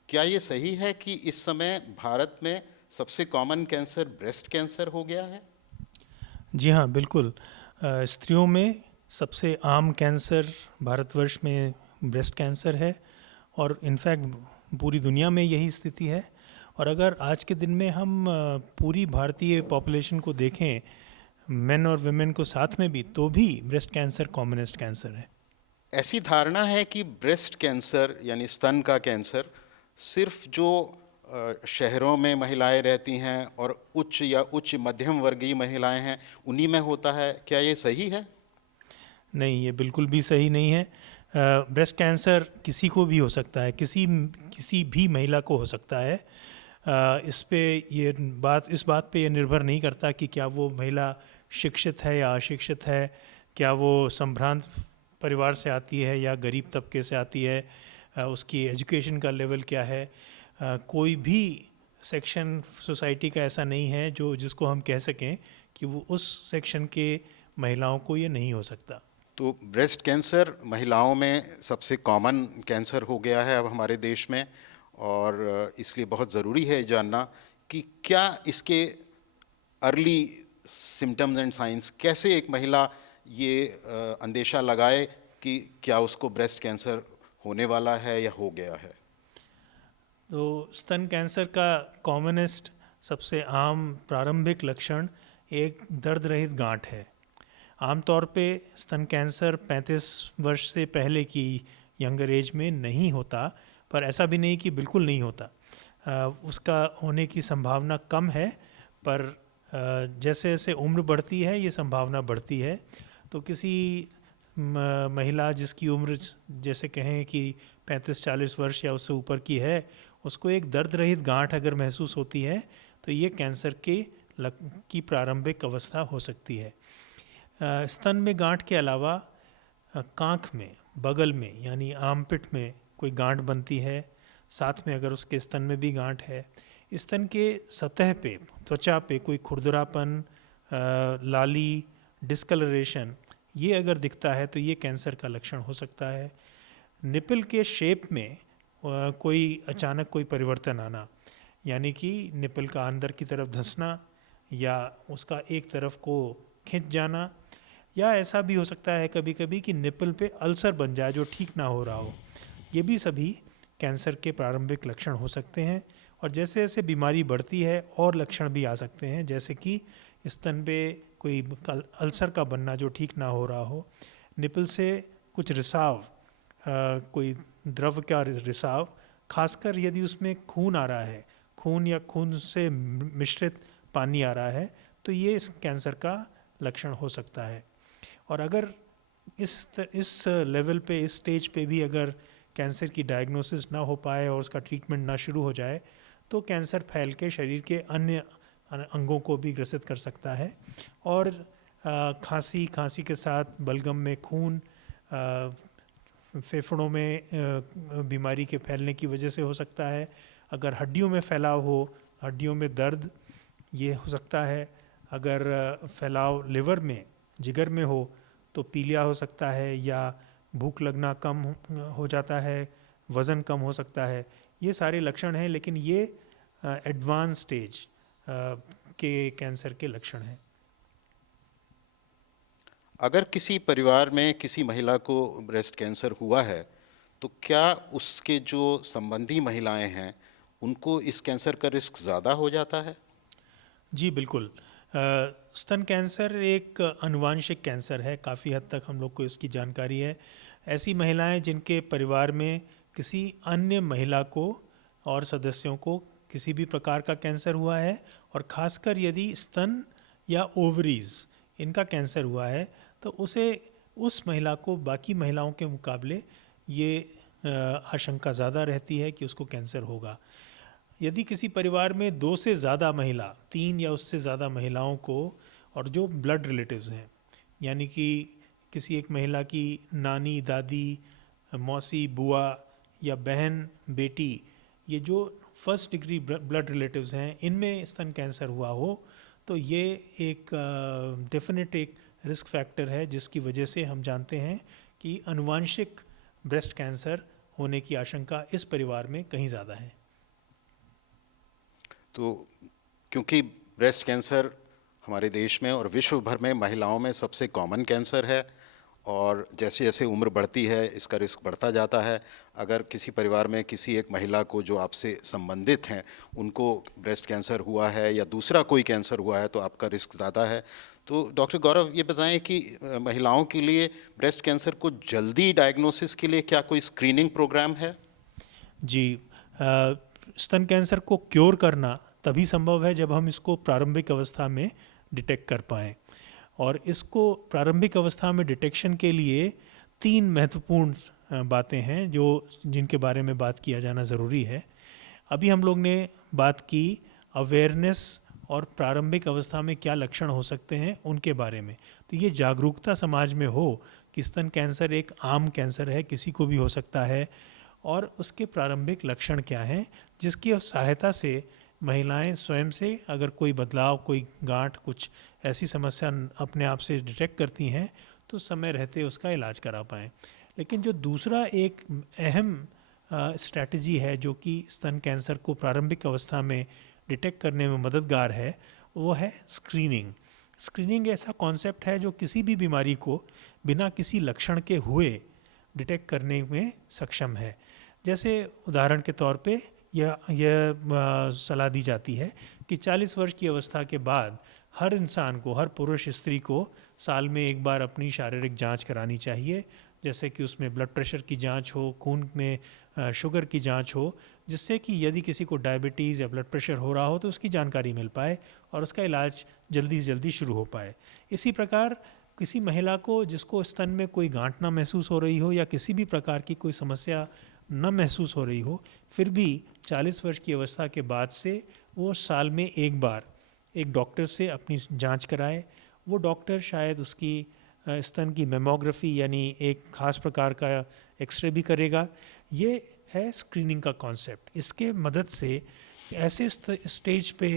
क्या ये सही है कि इस समय भारत में सबसे कॉमन कैंसर ब्रेस्ट कैंसर हो गया है? जी हाँ, बिल्कुल। स्त्रियों में सबसे आम कैंसर भारतवर्ष में ब्रेस्ट कैंसर है और इनफैक्ट पूरी दुनिया में यही स्थिति है। और अगर आज के दिन में हम पूरी भारतीय पॉपुलेशन को देखें, मेन और वुमेन को साथ में भी, तो भी ब्रेस्ट कैंसर कॉमनेस्ट कैंसर है। ऐसी धारणा है कि ब्रेस्ट कैंसर यानी स्तन का कैंसर सिर्फ जो शहरों में महिलाएं रहती हैं और उच्च या उच्च मध्यम वर्गीय महिलाएं हैं उन्हीं में होता है, क्या ये सही है? नहीं, ये बिल्कुल भी सही नहीं है। ब्रेस्ट कैंसर किसी को भी हो सकता है, किसी भी महिला को हो सकता है। इस बात पे ये निर्भर नहीं करता कि क्या वो महिला शिक्षित है या अशिक्षित है, क्या वो संभ्रांत परिवार से आती है या गरीब तबके से आती है, उसकी एजुकेशन का लेवल क्या है। कोई भी सेक्शन सोसाइटी का ऐसा नहीं है जिसको हम कह सकें कि वो उस सेक्शन के महिलाओं को ये नहीं हो सकता। तो ब्रेस्ट कैंसर महिलाओं में सबसे कॉमन कैंसर हो गया है अब हमारे देश में, और इसलिए बहुत ज़रूरी है जानना कि क्या इसके अर्ली सिम्टम्स एंड साइंस, कैसे एक महिला ये अंदेशा लगाए कि क्या उसको ब्रेस्ट कैंसर होने वाला है या हो गया है। तो स्तन कैंसर का कॉमनेस्ट सबसे आम प्रारंभिक लक्षण एक दर्द रहित गांठ है। आमतौर पे स्तन कैंसर 35 वर्ष से पहले की यंगर एज में नहीं होता, पर ऐसा भी नहीं कि बिल्कुल नहीं होता। उसका होने की संभावना कम है, पर जैसे जैसे उम्र बढ़ती है ये संभावना बढ़ती है। तो किसी महिला जिसकी उम्र जैसे कहें कि 35-40 वर्ष या उससे ऊपर की है, उसको एक दर्द रहित गांठ अगर महसूस होती है तो ये कैंसर की प्रारंभिक अवस्था हो सकती है। स्तन में गांठ के अलावा कांख में, बगल में यानी आर्मपिट में कोई गांठ बनती है, साथ में अगर उसके स्तन में भी गांठ है, स्तन के सतह पे, त्वचा पे कोई खुरदरापन, लाली, डिस्कलरेशन, ये अगर दिखता है तो ये कैंसर का लक्षण हो सकता है। निपल के शेप में कोई अचानक कोई परिवर्तन आना, यानी कि निपल का अंदर की तरफ धंसना या उसका एक तरफ को खिंच जाना, या ऐसा भी हो सकता है कभी कभी कि निपल पे अल्सर बन जाए जो ठीक ना हो रहा हो। ये भी सभी कैंसर के प्रारंभिक लक्षण हो सकते हैं। और जैसे जैसे बीमारी बढ़ती है और लक्षण भी आ सकते हैं, जैसे कि स्तन पे कोई अल्सर का बनना जो ठीक ना हो रहा हो, निपल से कुछ रिसाव, कोई द्रव का रिसाव, खासकर यदि उसमें खून आ रहा है, खून या खून से मिश्रित पानी आ रहा है, तो ये इस कैंसर का लक्षण हो सकता है। और अगर इस लेवल पे, इस स्टेज पे भी अगर कैंसर की डायग्नोसिस ना हो पाए और उसका ट्रीटमेंट ना शुरू हो जाए तो कैंसर फैल के शरीर के अन्य अंगों को भी ग्रसित कर सकता है। और खांसी के साथ बलगम में खून, फेफड़ों में बीमारी के फैलने की वजह से हो सकता है। अगर हड्डियों में फैलाव हो, हड्डियों में दर्द, ये हो सकता है। अगर फैलाव लिवर में, जिगर में हो तो पीलिया हो सकता है, या भूख लगना कम हो जाता है, वज़न कम हो सकता है। ये सारे लक्षण हैं, लेकिन ये एडवांस स्टेज के कैंसर के लक्षण हैं। अगर किसी परिवार में किसी महिला को ब्रेस्ट कैंसर हुआ है तो क्या उसके जो संबंधी महिलाएं हैं उनको इस कैंसर का रिस्क ज़्यादा हो जाता है? जी बिल्कुल। स्तन कैंसर एक आनुवांशिक कैंसर है, काफ़ी हद तक हम लोग को इसकी जानकारी है। ऐसी महिलाएं जिनके परिवार में किसी अन्य महिला को और सदस्यों को किसी भी प्रकार का कैंसर हुआ है, और ख़ासकर यदि स्तन या ओवरीज इनका कैंसर हुआ है, तो उस महिला को बाकी महिलाओं के मुकाबले ये आशंका ज़्यादा रहती है कि उसको कैंसर होगा। यदि किसी परिवार में 2 से ज़्यादा महिला, 3 या उससे ज़्यादा महिलाओं को, और जो ब्लड रिलेटिव्स हैं, यानी कि किसी एक महिला की नानी, दादी, मौसी, बुआ या बहन, बेटी, ये जो फर्स्ट डिग्री ब्लड रिलेटिव्स हैं, इनमें स्तन कैंसर हुआ हो, तो ये एक डेफिनेट एक रिस्क फैक्टर है, जिसकी वजह से हम जानते हैं कि आनुवांशिक ब्रेस्ट कैंसर होने की आशंका इस परिवार में कहीं ज़्यादा है। तो क्योंकि ब्रेस्ट कैंसर हमारे देश में और विश्व भर में महिलाओं में सबसे कॉमन कैंसर है, और जैसे जैसे उम्र बढ़ती है इसका रिस्क बढ़ता जाता है। अगर किसी परिवार में किसी एक महिला को जो आपसे संबंधित हैं उनको ब्रेस्ट कैंसर हुआ है या दूसरा कोई कैंसर हुआ है तो आपका रिस्क ज़्यादा है। तो डॉक्टर गौरव, ये बताएं कि महिलाओं के लिए ब्रेस्ट कैंसर को जल्दी डायग्नोसिस के लिए क्या कोई स्क्रीनिंग प्रोग्राम है? जी, स्तन कैंसर को क्योर करना तभी संभव है जब हम इसको प्रारंभिक अवस्था में डिटेक्ट कर पाएँ, और इसको प्रारंभिक अवस्था में डिटेक्शन के लिए 3 महत्वपूर्ण बातें हैं जिनके बारे में बात किया जाना ज़रूरी है। अभी हम लोग ने बात की अवेयरनेस और प्रारंभिक अवस्था में क्या लक्षण हो सकते हैं उनके बारे में। तो ये जागरूकता समाज में हो कि स्तन कैंसर एक आम कैंसर है, किसी को भी हो सकता है, और उसके प्रारंभिक लक्षण क्या हैं, जिसकी सहायता से महिलाएं स्वयं से अगर कोई बदलाव, कोई गांठ, कुछ ऐसी समस्या अपने आप से डिटेक्ट करती हैं तो समय रहते उसका इलाज करा पाएँ। लेकिन जो दूसरा एक अहम स्ट्रैटेजी है जो कि स्तन कैंसर को प्रारंभिक अवस्था में डिटेक्ट करने में मददगार है, वो है स्क्रीनिंग। स्क्रीनिंग ऐसा कॉन्सेप्ट है जो किसी भी बीमारी को बिना किसी लक्षण के हुए डिटेक्ट करने में सक्षम है। जैसे उदाहरण के तौर पे यह सलाह दी जाती है कि 40 वर्ष की अवस्था के बाद हर इंसान को, हर पुरुष स्त्री को साल में एक बार अपनी शारीरिक जांच करानी चाहिए, जैसे कि उसमें ब्लड प्रेशर की जांच हो, खून में शुगर की जांच हो, जिससे कि यदि किसी को डायबिटीज़ या ब्लड प्रेशर हो रहा हो तो उसकी जानकारी मिल पाए और उसका इलाज जल्दी से जल्दी शुरू हो पाए। इसी प्रकार किसी महिला को जिसको स्तन में कोई गांठ ना महसूस हो रही हो या किसी भी प्रकार की कोई समस्या न महसूस हो रही हो, फिर भी 40 वर्ष की अवस्था के बाद से वो साल में एक बार एक डॉक्टर से अपनी जांच कराए। वो डॉक्टर शायद उसकी स्तन की मेमोग्राफी यानी एक खास प्रकार का एक्सरे भी करेगा। ये है स्क्रीनिंग का कॉन्सेप्ट। इसके मदद से ऐसे स्टेज पे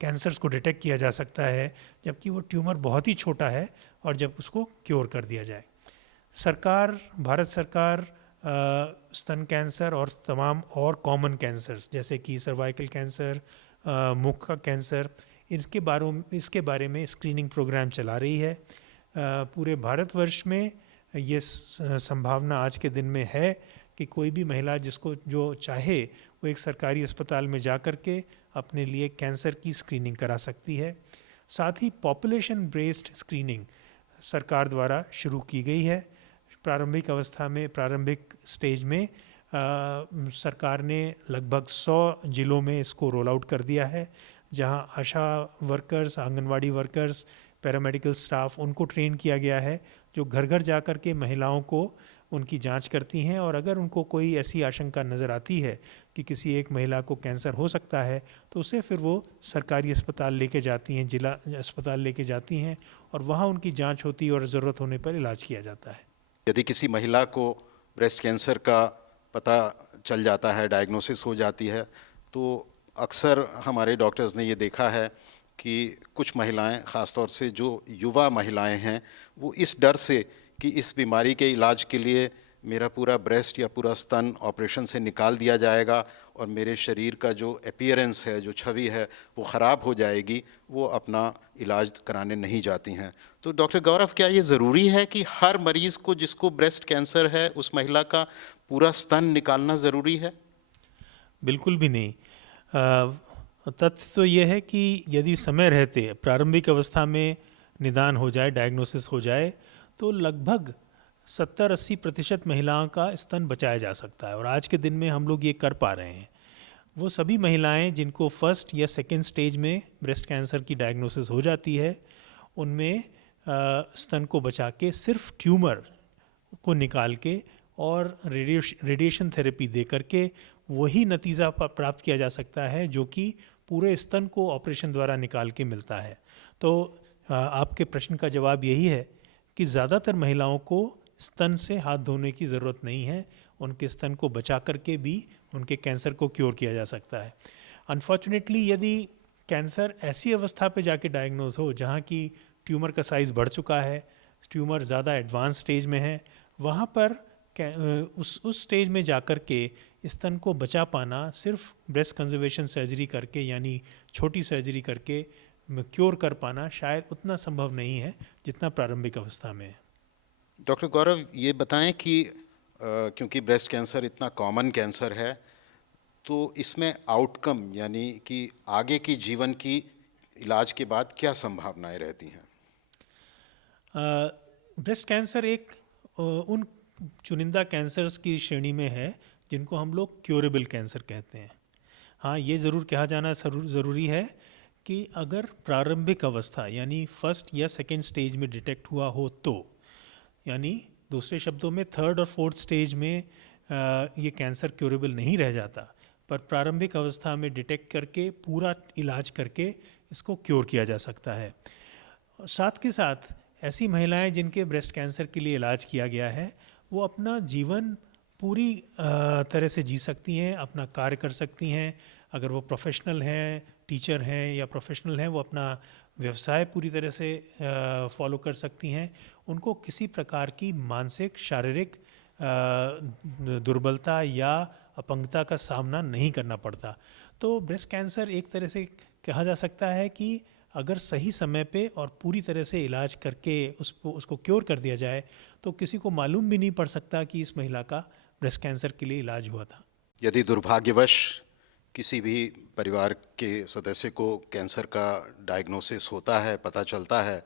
कैंसर्स को डिटेक्ट किया जा सकता है जबकि वो ट्यूमर बहुत ही छोटा है और जब उसको क्योर कर दिया जाए। भारत सरकार स्तन कैंसर और तमाम और कॉमन कैंसर्स जैसे कि सर्वाइकल कैंसर, मुख का कैंसर, इसके बारे में स्क्रीनिंग प्रोग्राम चला रही है। पूरे भारतवर्ष में ये संभावना आज के दिन में है कि कोई भी महिला जिसको जो चाहे वो एक सरकारी अस्पताल में जा कर के अपने लिए कैंसर की स्क्रीनिंग करा सकती है। साथ ही पॉपुलेशन बेस्ड स्क्रीनिंग सरकार द्वारा शुरू की गई है। प्रारंभिक अवस्था में, प्रारंभिक स्टेज में सरकार ने लगभग 100 जिलों में इसको रोल आउट कर दिया है, जहां ASHA workers, anganwadi workers, paramedical staff, उनको ट्रेन किया गया है जो घर घर जा कर के महिलाओं को उनकी जांच करती हैं, और अगर उनको कोई ऐसी आशंका नज़र आती है कि किसी एक महिला को कैंसर हो सकता है तो उसे फिर वो सरकारी अस्पताल लेके जाती हैं, जिला अस्पताल लेके जाती हैं, और वहाँ उनकी जांच होती है और ज़रूरत होने पर इलाज किया जाता है। यदि किसी महिला को ब्रेस्ट कैंसर का पता चल जाता है, डायग्नोसिस हो जाती है, तो अक्सर हमारे डॉक्टर्स ने ये देखा है कि कुछ महिलाएं, ख़ासतौर से जो युवा महिलाएं हैं, वो इस डर से कि इस बीमारी के इलाज के लिए मेरा पूरा ब्रेस्ट या पूरा स्तन ऑपरेशन से निकाल दिया जाएगा और मेरे शरीर का जो अपीयरेंस है, जो छवि है, वो ख़राब हो जाएगी, वो अपना इलाज कराने नहीं जाती हैं। तो डॉक्टर गौरव, क्या ये ज़रूरी है कि हर मरीज़ को जिसको ब्रेस्ट कैंसर है उस महिला का पूरा स्तन निकालना ज़रूरी है? बिल्कुल भी नहीं। तथ्य तो ये है कि यदि समय रहते प्रारंभिक अवस्था में निदान हो जाए, डायग्नोसिस हो जाए, तो लगभग 70-80% महिलाओं का स्तन बचाया जा सकता है, और आज के दिन में हम लोग ये कर पा रहे हैं। वो सभी महिलाएं जिनको फर्स्ट या सेकेंड स्टेज में ब्रेस्ट कैंसर की डायग्नोसिस हो जाती है, उनमें स्तन को बचा के सिर्फ ट्यूमर को निकाल के और रेडिएशन थेरेपी दे करके वही नतीजा प्राप्त किया जा सकता है जो कि पूरे स्तन को ऑपरेशन द्वारा निकाल के मिलता है। तो आपके प्रश्न का जवाब यही है कि ज़्यादातर महिलाओं को स्तन से हाथ धोने की ज़रूरत नहीं है, उनके स्तन को बचा करके भी उनके कैंसर को क्योर किया जा सकता है। अनफॉर्चुनेटली यदि कैंसर ऐसी अवस्था पे जाके डायग्नोज हो जहाँ की ट्यूमर का साइज़ बढ़ चुका है, ट्यूमर ज़्यादा एडवांस स्टेज में है, वहाँ पर उस स्टेज में जाकर के स्तन को बचा पाना सिर्फ ब्रेस्ट कंजर्वेशन सर्जरी करके यानी छोटी सर्जरी करके क्योर कर पाना शायद उतना संभव नहीं है जितना प्रारंभिक अवस्था में है। डॉक्टर गौरव, ये बताएं कि क्योंकि ब्रेस्ट कैंसर इतना कॉमन कैंसर है, तो इसमें आउटकम यानी कि आगे की जीवन की इलाज के बाद क्या संभावनाएं रहती हैं? ब्रेस्ट कैंसर एक उन चुनिंदा कैंसर्स की श्रेणी में है जिनको हम लोग क्योरेबल कैंसर कहते हैं। हाँ, ये ज़रूर कहा जाना ज़रूरी है कि अगर प्रारंभिक अवस्था यानी फर्स्ट या सेकेंड स्टेज में डिटेक्ट हुआ हो तो, यानी दूसरे शब्दों में थर्ड और फोर्थ स्टेज में ये कैंसर क्योरेबल नहीं रह जाता, पर प्रारंभिक अवस्था में डिटेक्ट करके पूरा इलाज करके इसको क्योर किया जा सकता है। साथ के साथ ऐसी महिलाएं जिनके ब्रेस्ट कैंसर के लिए इलाज किया गया है वो अपना जीवन पूरी तरह से जी सकती हैं, अपना कार्य कर सकती हैं। अगर वो प्रोफेशनल हैं, टीचर हैं या प्रोफेशनल हैं, वो अपना व्यवसाय पूरी तरह से फॉलो कर सकती हैं। उनको किसी प्रकार की मानसिक शारीरिक दुर्बलता या अपंगता का सामना नहीं करना पड़ता। तो ब्रेस्ट कैंसर एक तरह से कहा जा सकता है कि अगर सही समय पे और पूरी तरह से इलाज करके उसको क्योर कर दिया जाए तो किसी को मालूम भी नहीं पड़ सकता कि इस महिला का ब्रेस्ट कैंसर के लिए इलाज हुआ था। यदि दुर्भाग्यवश किसी भी परिवार के सदस्य को कैंसर का डायग्नोसिस होता है, पता चलता है,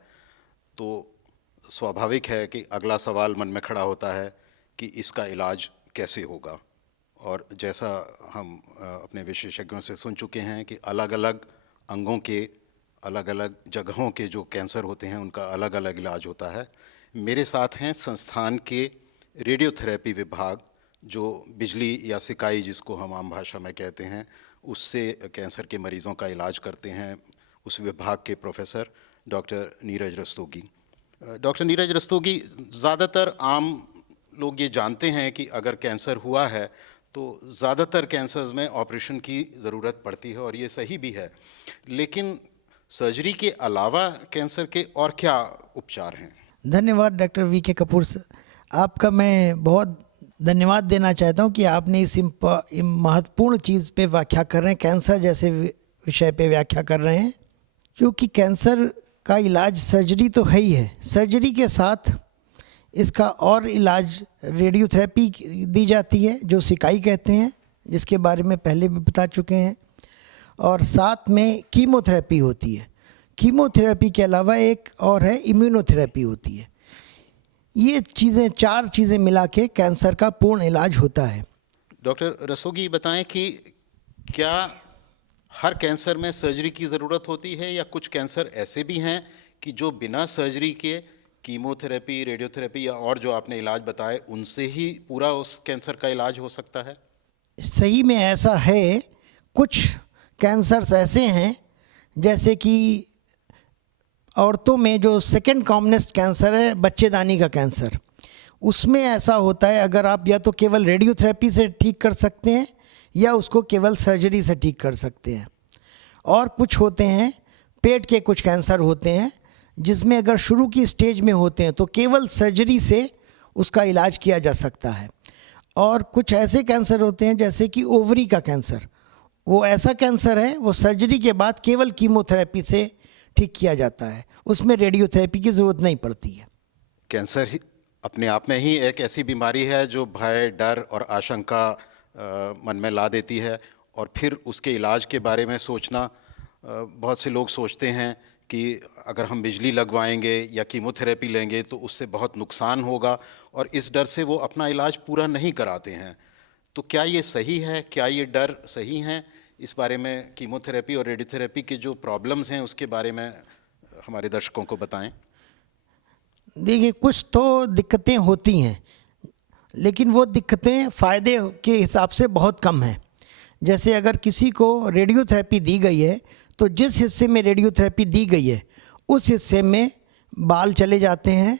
तो स्वाभाविक है कि अगला सवाल मन में खड़ा होता है कि इसका इलाज कैसे होगा। और जैसा हम अपने विशेषज्ञों से सुन चुके हैं कि अलग अलग अंगों के, अलग अलग जगहों के जो कैंसर होते हैं उनका अलग अलग इलाज होता है। मेरे साथ हैं संस्थान के रेडियोथेरेपी विभाग, जो बिजली या सिकाई जिसको हम आम भाषा में कहते हैं, उससे कैंसर के मरीज़ों का इलाज करते हैं, उस विभाग के professor doctor Neeraj Rastogi. Doctor Neeraj Rastogi, ज़्यादातर आम लोग ये जानते हैं कि अगर कैंसर हुआ है तो ज़्यादातर कैंसर्स में ऑपरेशन की ज़रूरत पड़ती है और ये सही भी है, लेकिन सर्जरी के अलावा कैंसर के और क्या उपचार हैं? धन्यवाद डॉक्टर वी.के. कपूर सर, आपका मैं बहुत धन्यवाद देना चाहता हूं कि आपने इस महत्वपूर्ण चीज़ पे व्याख्या कर रहे हैं, कैंसर जैसे विषय पे व्याख्या कर रहे हैं। क्योंकि कैंसर का इलाज सर्जरी तो है ही है, सर्जरी के साथ इसका और इलाज रेडियोथेरेपी दी जाती है जो सिकाई कहते हैं, जिसके बारे में पहले भी बता चुके हैं, और साथ में कीमोथेरेपी होती है। कीमोथेरेपी के अलावा एक और है इम्यूनोथेरेपी होती है। ये चीज़ें, चार चीज़ें मिला के कैंसर का पूर्ण इलाज होता है। डॉक्टर रस्तोगी, बताएं कि क्या हर कैंसर में सर्जरी की ज़रूरत होती है या कुछ कैंसर ऐसे भी हैं कि जो बिना सर्जरी के कीमोथेरेपी, रेडियोथेरेपी या और जो आपने इलाज बताए उनसे ही पूरा उस कैंसर का इलाज हो सकता है? सही में ऐसा है। कुछ कैंसर्स ऐसे हैं जैसे कि औरतों में जो सेकंड कॉमनेस्ट कैंसर है, बच्चेदानी का कैंसर, उसमें ऐसा होता है अगर आप या तो केवल रेडियोथेरेपी से ठीक कर सकते हैं या उसको केवल सर्जरी से ठीक कर सकते हैं। और कुछ होते हैं, पेट के कुछ कैंसर होते हैं जिसमें अगर शुरू की स्टेज में होते हैं तो केवल सर्जरी से उसका इलाज किया जा सकता है। और कुछ ऐसे कैंसर होते हैं जैसे कि ओवरी का कैंसर, वो ऐसा कैंसर है वो सर्जरी के बाद केवल कीमोथेरेपी से ठीक किया जाता है, उसमें रेडियोथेरेपी की ज़रूरत नहीं पड़ती है। कैंसर ही अपने आप में ही एक ऐसी बीमारी है जो भय, डर और आशंका मन में ला देती है, और फिर उसके इलाज के बारे में सोचना, बहुत से लोग सोचते हैं कि अगर हम बिजली लगवाएंगे या कीमोथेरेपी लेंगे तो उससे बहुत नुकसान होगा, और इस डर से वो अपना इलाज पूरा नहीं कराते हैं। तो क्या ये सही है? क्या ये डर सही हैं? इस बारे में कीमोथेरेपी और रेडियोथेरेपी के जो प्रॉब्लम्स हैं उसके बारे में हमारे दर्शकों को बताएं। देखिए, कुछ तो दिक्कतें होती हैं, लेकिन वो दिक्कतें फ़ायदे के हिसाब से बहुत कम हैं। जैसे अगर किसी को रेडियोथेरेपी दी गई है तो जिस हिस्से में रेडियोथेरेपी दी गई है उस हिस्से में बाल चले जाते हैं,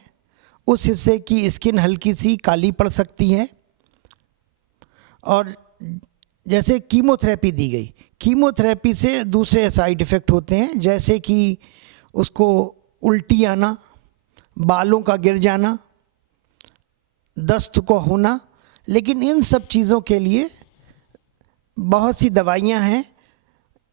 उस हिस्से की स्किन हल्की सी काली पड़ सकती है। और जैसे कीमोथेरेपी दी गई, कीमोथेरेपी से दूसरे साइड इफ़ेक्ट होते हैं, जैसे कि उसको उल्टी आना, बालों का गिर जाना, दस्त को होना। लेकिन इन सब चीज़ों के लिए बहुत सी दवाइयाँ हैं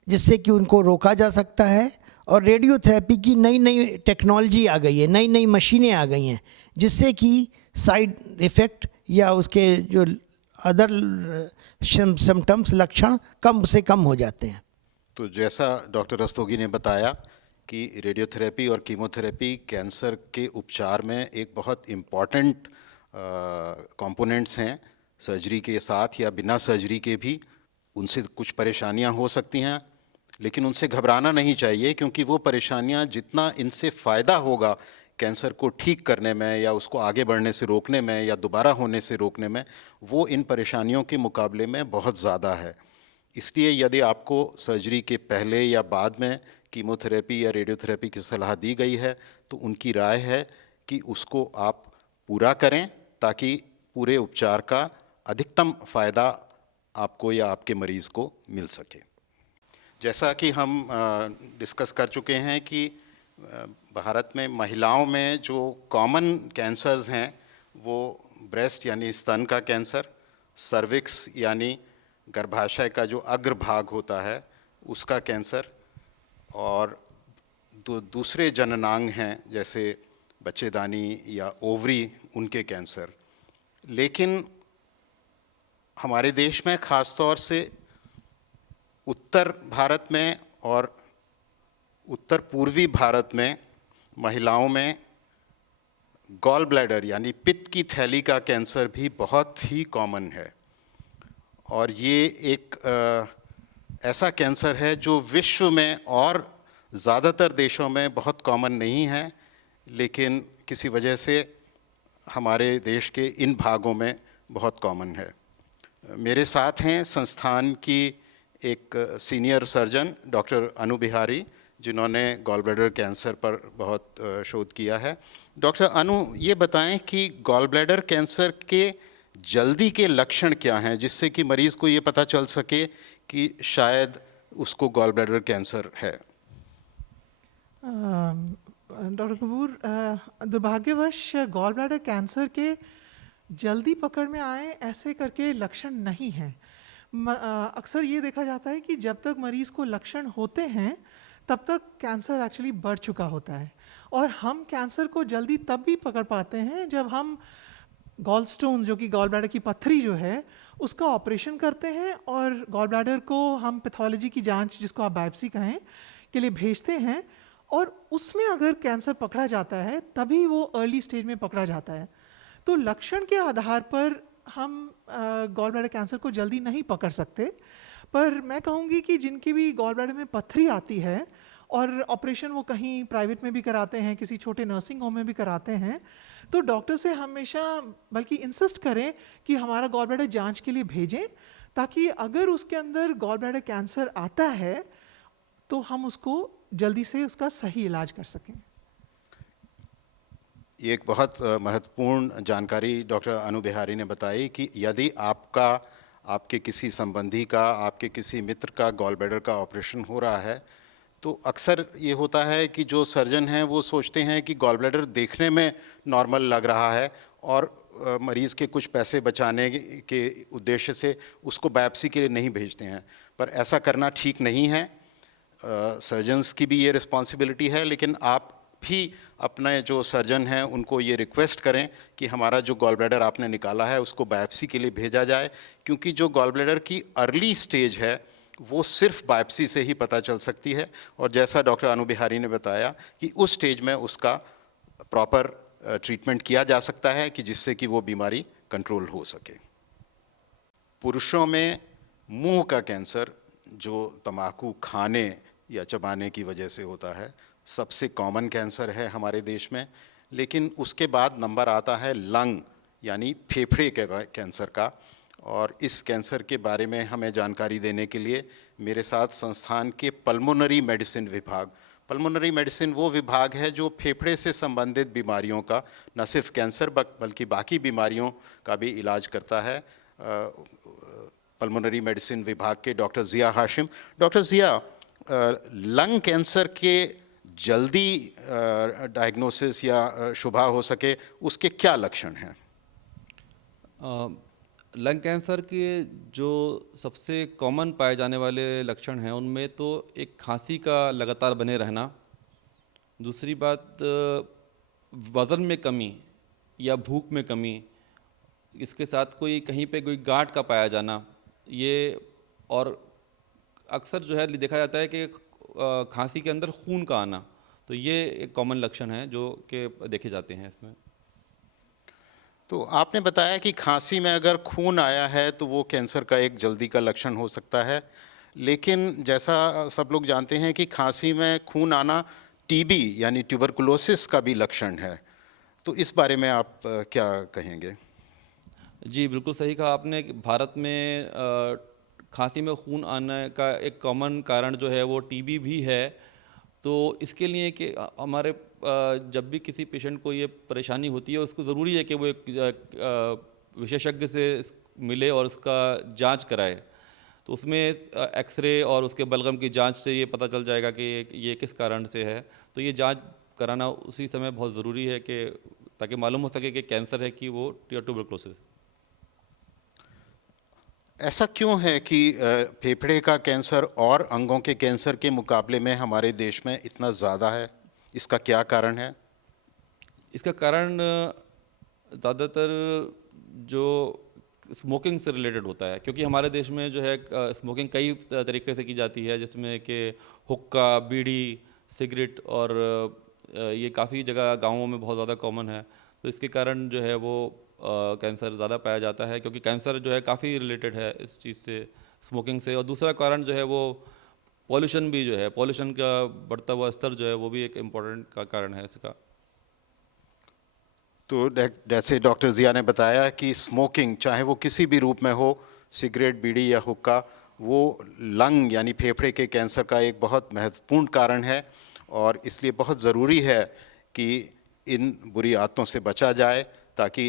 जिससे कि उनको रोका जा सकता है। और रेडियोथेरेपी की नई नई टेक्नोलॉजी आ गई है, नई नई मशीनें आ गई हैं, जिससे कि साइड इफ़ेक्ट या उसके जो अदर सिम्टम्स लक्षण कम से कम हो जाते हैं। तो जैसा डॉक्टर रस्तोगी ने बताया कि रेडियोथेरेपी और कीमोथेरेपी कैंसर के उपचार में एक बहुत इम्पॉर्टेंट कंपोनेंट्स हैं, सर्जरी के साथ या बिना सर्जरी के भी। उनसे कुछ परेशानियां हो सकती हैं, लेकिन उनसे घबराना नहीं चाहिए, क्योंकि वो परेशानियां जितना इनसे फ़ायदा होगा कैंसर को ठीक करने में या उसको आगे बढ़ने से रोकने में या दोबारा होने से रोकने में, वो इन परेशानियों के मुकाबले में बहुत ज़्यादा है। इसलिए यदि आपको सर्जरी के पहले या बाद में कीमोथेरेपी या रेडियोथेरेपी की सलाह दी गई है तो उनकी राय है कि उसको आप पूरा करें, ताकि पूरे उपचार का अधिकतम फ़ायदा आपको या आपके मरीज़ को मिल सके। जैसा कि हम डिस्कस कर चुके हैं कि भारत में महिलाओं में जो कॉमन कैंसर्स हैं वो ब्रेस्ट यानी स्तन का कैंसर, सर्विक्स यानी गर्भाशय का जो अग्रभाग होता है उसका कैंसर, और दूसरे जननांग हैं जैसे बच्चेदानी या ओवरी, उनके कैंसर। लेकिन हमारे देश में ख़ास तौर से उत्तर भारत में और उत्तर पूर्वी भारत में महिलाओं में गॉल ब्लैडर यानी पित्त की थैली का कैंसर भी बहुत ही कॉमन है। और ये एक ऐसा कैंसर है जो विश्व में और ज़्यादातर देशों में बहुत कॉमन नहीं है, लेकिन किसी वजह से हमारे देश के इन भागों में बहुत कॉमन है। मेरे साथ हैं संस्थान की एक सीनियर सर्जन डॉक्टर अनु बिहारी, जिन्होंने गॉल ब्लैडर कैंसर पर बहुत शोध किया है। डॉक्टर अनु, ये बताएं कि गॉल ब्लैडर कैंसर के जल्दी के लक्षण क्या हैं, जिससे कि मरीज़ को ये पता चल सके कि शायद उसको गॉल ब्लैडर कैंसर है। डॉक्टर कपूर, दुर्भाग्यवश गॉल ब्लैडर कैंसर के जल्दी पकड़ में आए ऐसे करके लक्षण नहीं हैं। अक्सर ये देखा जाता है कि जब तक मरीज़ को लक्षण होते हैं तब तक कैंसर एक्चुअली बढ़ चुका होता है, और हम कैंसर को जल्दी तब भी पकड़ पाते हैं जब हम गॉल स्टोन, जो कि गॉल ब्लैडर की पत्थरी जो है, उसका ऑपरेशन करते हैं और गॉल ब्लैडर को हम पैथोलॉजी की जांच, जिसको आप बायोप्सी कहें, के लिए भेजते हैं, और उसमें अगर कैंसर पकड़ा जाता है तभी वो अर्ली स्टेज में पकड़ा जाता है। तो लक्षण के आधार पर हम गॉल ब्लैडर कैंसर को जल्दी नहीं पकड़ सकते, पर मैं कहूँगी कि जिनकी भी गॉल ब्लैडर में पत्थरी आती है और ऑपरेशन वो कहीं प्राइवेट में भी कराते हैं, किसी छोटे नर्सिंग होम में भी कराते हैं, तो डॉक्टर से हमेशा बल्कि इंसिस्ट करें कि हमारा गॉल ब्लैडर जांच के लिए भेजें, ताकि अगर उसके अंदर गॉल ब्लैडर कैंसर आता है तो हम उसको जल्दी से उसका सही इलाज कर सकें। ये एक बहुत महत्वपूर्ण जानकारी डॉक्टर अनु बिहारी ने बताई कि यदि आपके किसी संबंधी का, आपके किसी मित्र का गॉल ब्लैडर का ऑपरेशन हो रहा है, तो अक्सर ये होता है कि जो सर्जन हैं वो सोचते हैं कि गॉल ब्लैडर देखने में नॉर्मल लग रहा है और मरीज़ के कुछ पैसे बचाने के उद्देश्य से उसको बायोप्सी के लिए नहीं भेजते हैं, पर ऐसा करना ठीक नहीं है। सर्जन्स की भी ये रिस्पॉन्सिबिलिटी है, लेकिन आप भी अपने जो सर्जन हैं उनको ये रिक्वेस्ट करें कि हमारा जो गॉल ब्लैडर आपने निकाला है उसको बायोप्सी के लिए भेजा जाए, क्योंकि जो गॉल ब्लैडर की अर्ली स्टेज है वो सिर्फ बायोप्सी से ही पता चल सकती है, और जैसा डॉक्टर अनु बिहारी ने बताया कि उस स्टेज में उसका प्रॉपर ट्रीटमेंट किया जा सकता है कि जिससे कि वो बीमारी कंट्रोल हो सके। पुरुषों में मुंह का कैंसर, जो तंबाकू खाने या चबाने की वजह से होता है, सबसे कॉमन कैंसर है हमारे देश में। लेकिन उसके बाद नंबर आता है लंग यानी फेफड़े के कैंसर का, और इस कैंसर के बारे में हमें जानकारी देने के लिए मेरे साथ संस्थान के पल्मोनरी मेडिसिन विभाग, पल्मोनरी मेडिसिन वो विभाग है जो फेफड़े से संबंधित बीमारियों का न सिर्फ कैंसर बल्कि बाकी बीमारियों का भी इलाज करता है, पल्मोनरी मेडिसिन विभाग के doctor Zia Hashim. Doctor Zia, lung cancer के जल्दी डायग्नोसिस या शुभा हो सके उसके क्या लक्षण हैं? लंग कैंसर के जो सबसे कॉमन पाए जाने वाले लक्षण हैं उनमें तो एक खांसी का लगातार बने रहना, दूसरी बात वज़न में कमी या भूख में कमी, इसके साथ कोई कहीं पे कोई गांठ का पाया जाना, ये, और अक्सर जो है देखा जाता है कि खांसी के अंदर खून का आना, तो ये एक कॉमन लक्षण है जो कि देखे जाते हैं इसमें। तो आपने बताया कि खांसी में अगर खून आया है तो वो कैंसर का एक जल्दी का लक्षण हो सकता है, लेकिन जैसा सब लोग जानते हैं कि खांसी में खून आना टीबी यानी ट्यूबरकुलोसिस का भी लक्षण है, तो इस बारे में आप क्या कहेंगे? जी बिल्कुल सही कहा आपने कि भारत में खांसी में खून आने का एक कॉमन कारण जो है वो टीबी भी है। तो इसके लिए कि हमारे जब भी किसी पेशेंट को ये परेशानी होती है उसको ज़रूरी है कि वो एक विशेषज्ञ से मिले और उसका जांच कराए। तो उसमें एक्सरे और उसके बलगम की जांच से ये पता चल जाएगा कि ये किस कारण से है, तो ये जांच कराना उसी समय बहुत ज़रूरी है कि ताकि मालूम हो सके कि कैंसर है कि वो ट्यूबरकुलोसिस। ऐसा क्यों है कि फेफड़े का कैंसर और अंगों के कैंसर के मुकाबले में हमारे देश में इतना ज़्यादा है? इसका क्या कारण है? इसका कारण ज़्यादातर जो स्मोकिंग से रिलेटेड होता है, क्योंकि हमारे देश में जो है स्मोकिंग कई तरीके से की जाती है, जिसमें कि हुक्का, बीड़ी, सिगरेट, और ये काफ़ी जगह गाँवों में बहुत ज़्यादा कॉमन है। तो इसके कारण जो है वो कैंसर ज़्यादा पाया जाता है, क्योंकि कैंसर जो है काफ़ी रिलेटेड है इस चीज़ से, स्मोकिंग से। और दूसरा कारण जो है वो पॉल्यूशन भी जो है, पॉल्यूशन का बढ़ता हुआ स्तर जो है वो भी एक इम्पोर्टेंट का कारण है इसका। तो जैसे डॉक्टर ज़िया ने बताया कि स्मोकिंग चाहे वो किसी भी रूप में हो, सिगरेट, बीड़ी या हुक्का, वो लंग यानी फेफड़े के कैंसर का एक बहुत महत्वपूर्ण कारण है, और इसलिए बहुत ज़रूरी है कि इन बुरी आदतों से बचा जाए ताकि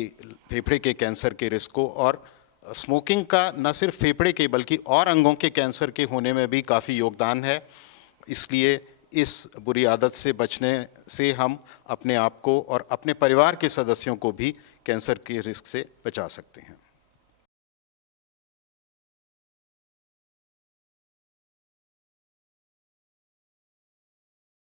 फेफड़े के कैंसर के रिस्क को, और स्मोकिंग का न सिर्फ फेफड़े के बल्कि और अंगों के कैंसर के होने में भी काफ़ी योगदान है। इसलिए इस बुरी आदत से बचने से हम अपने आप को और अपने परिवार के सदस्यों को भी कैंसर के रिस्क से बचा सकते हैं।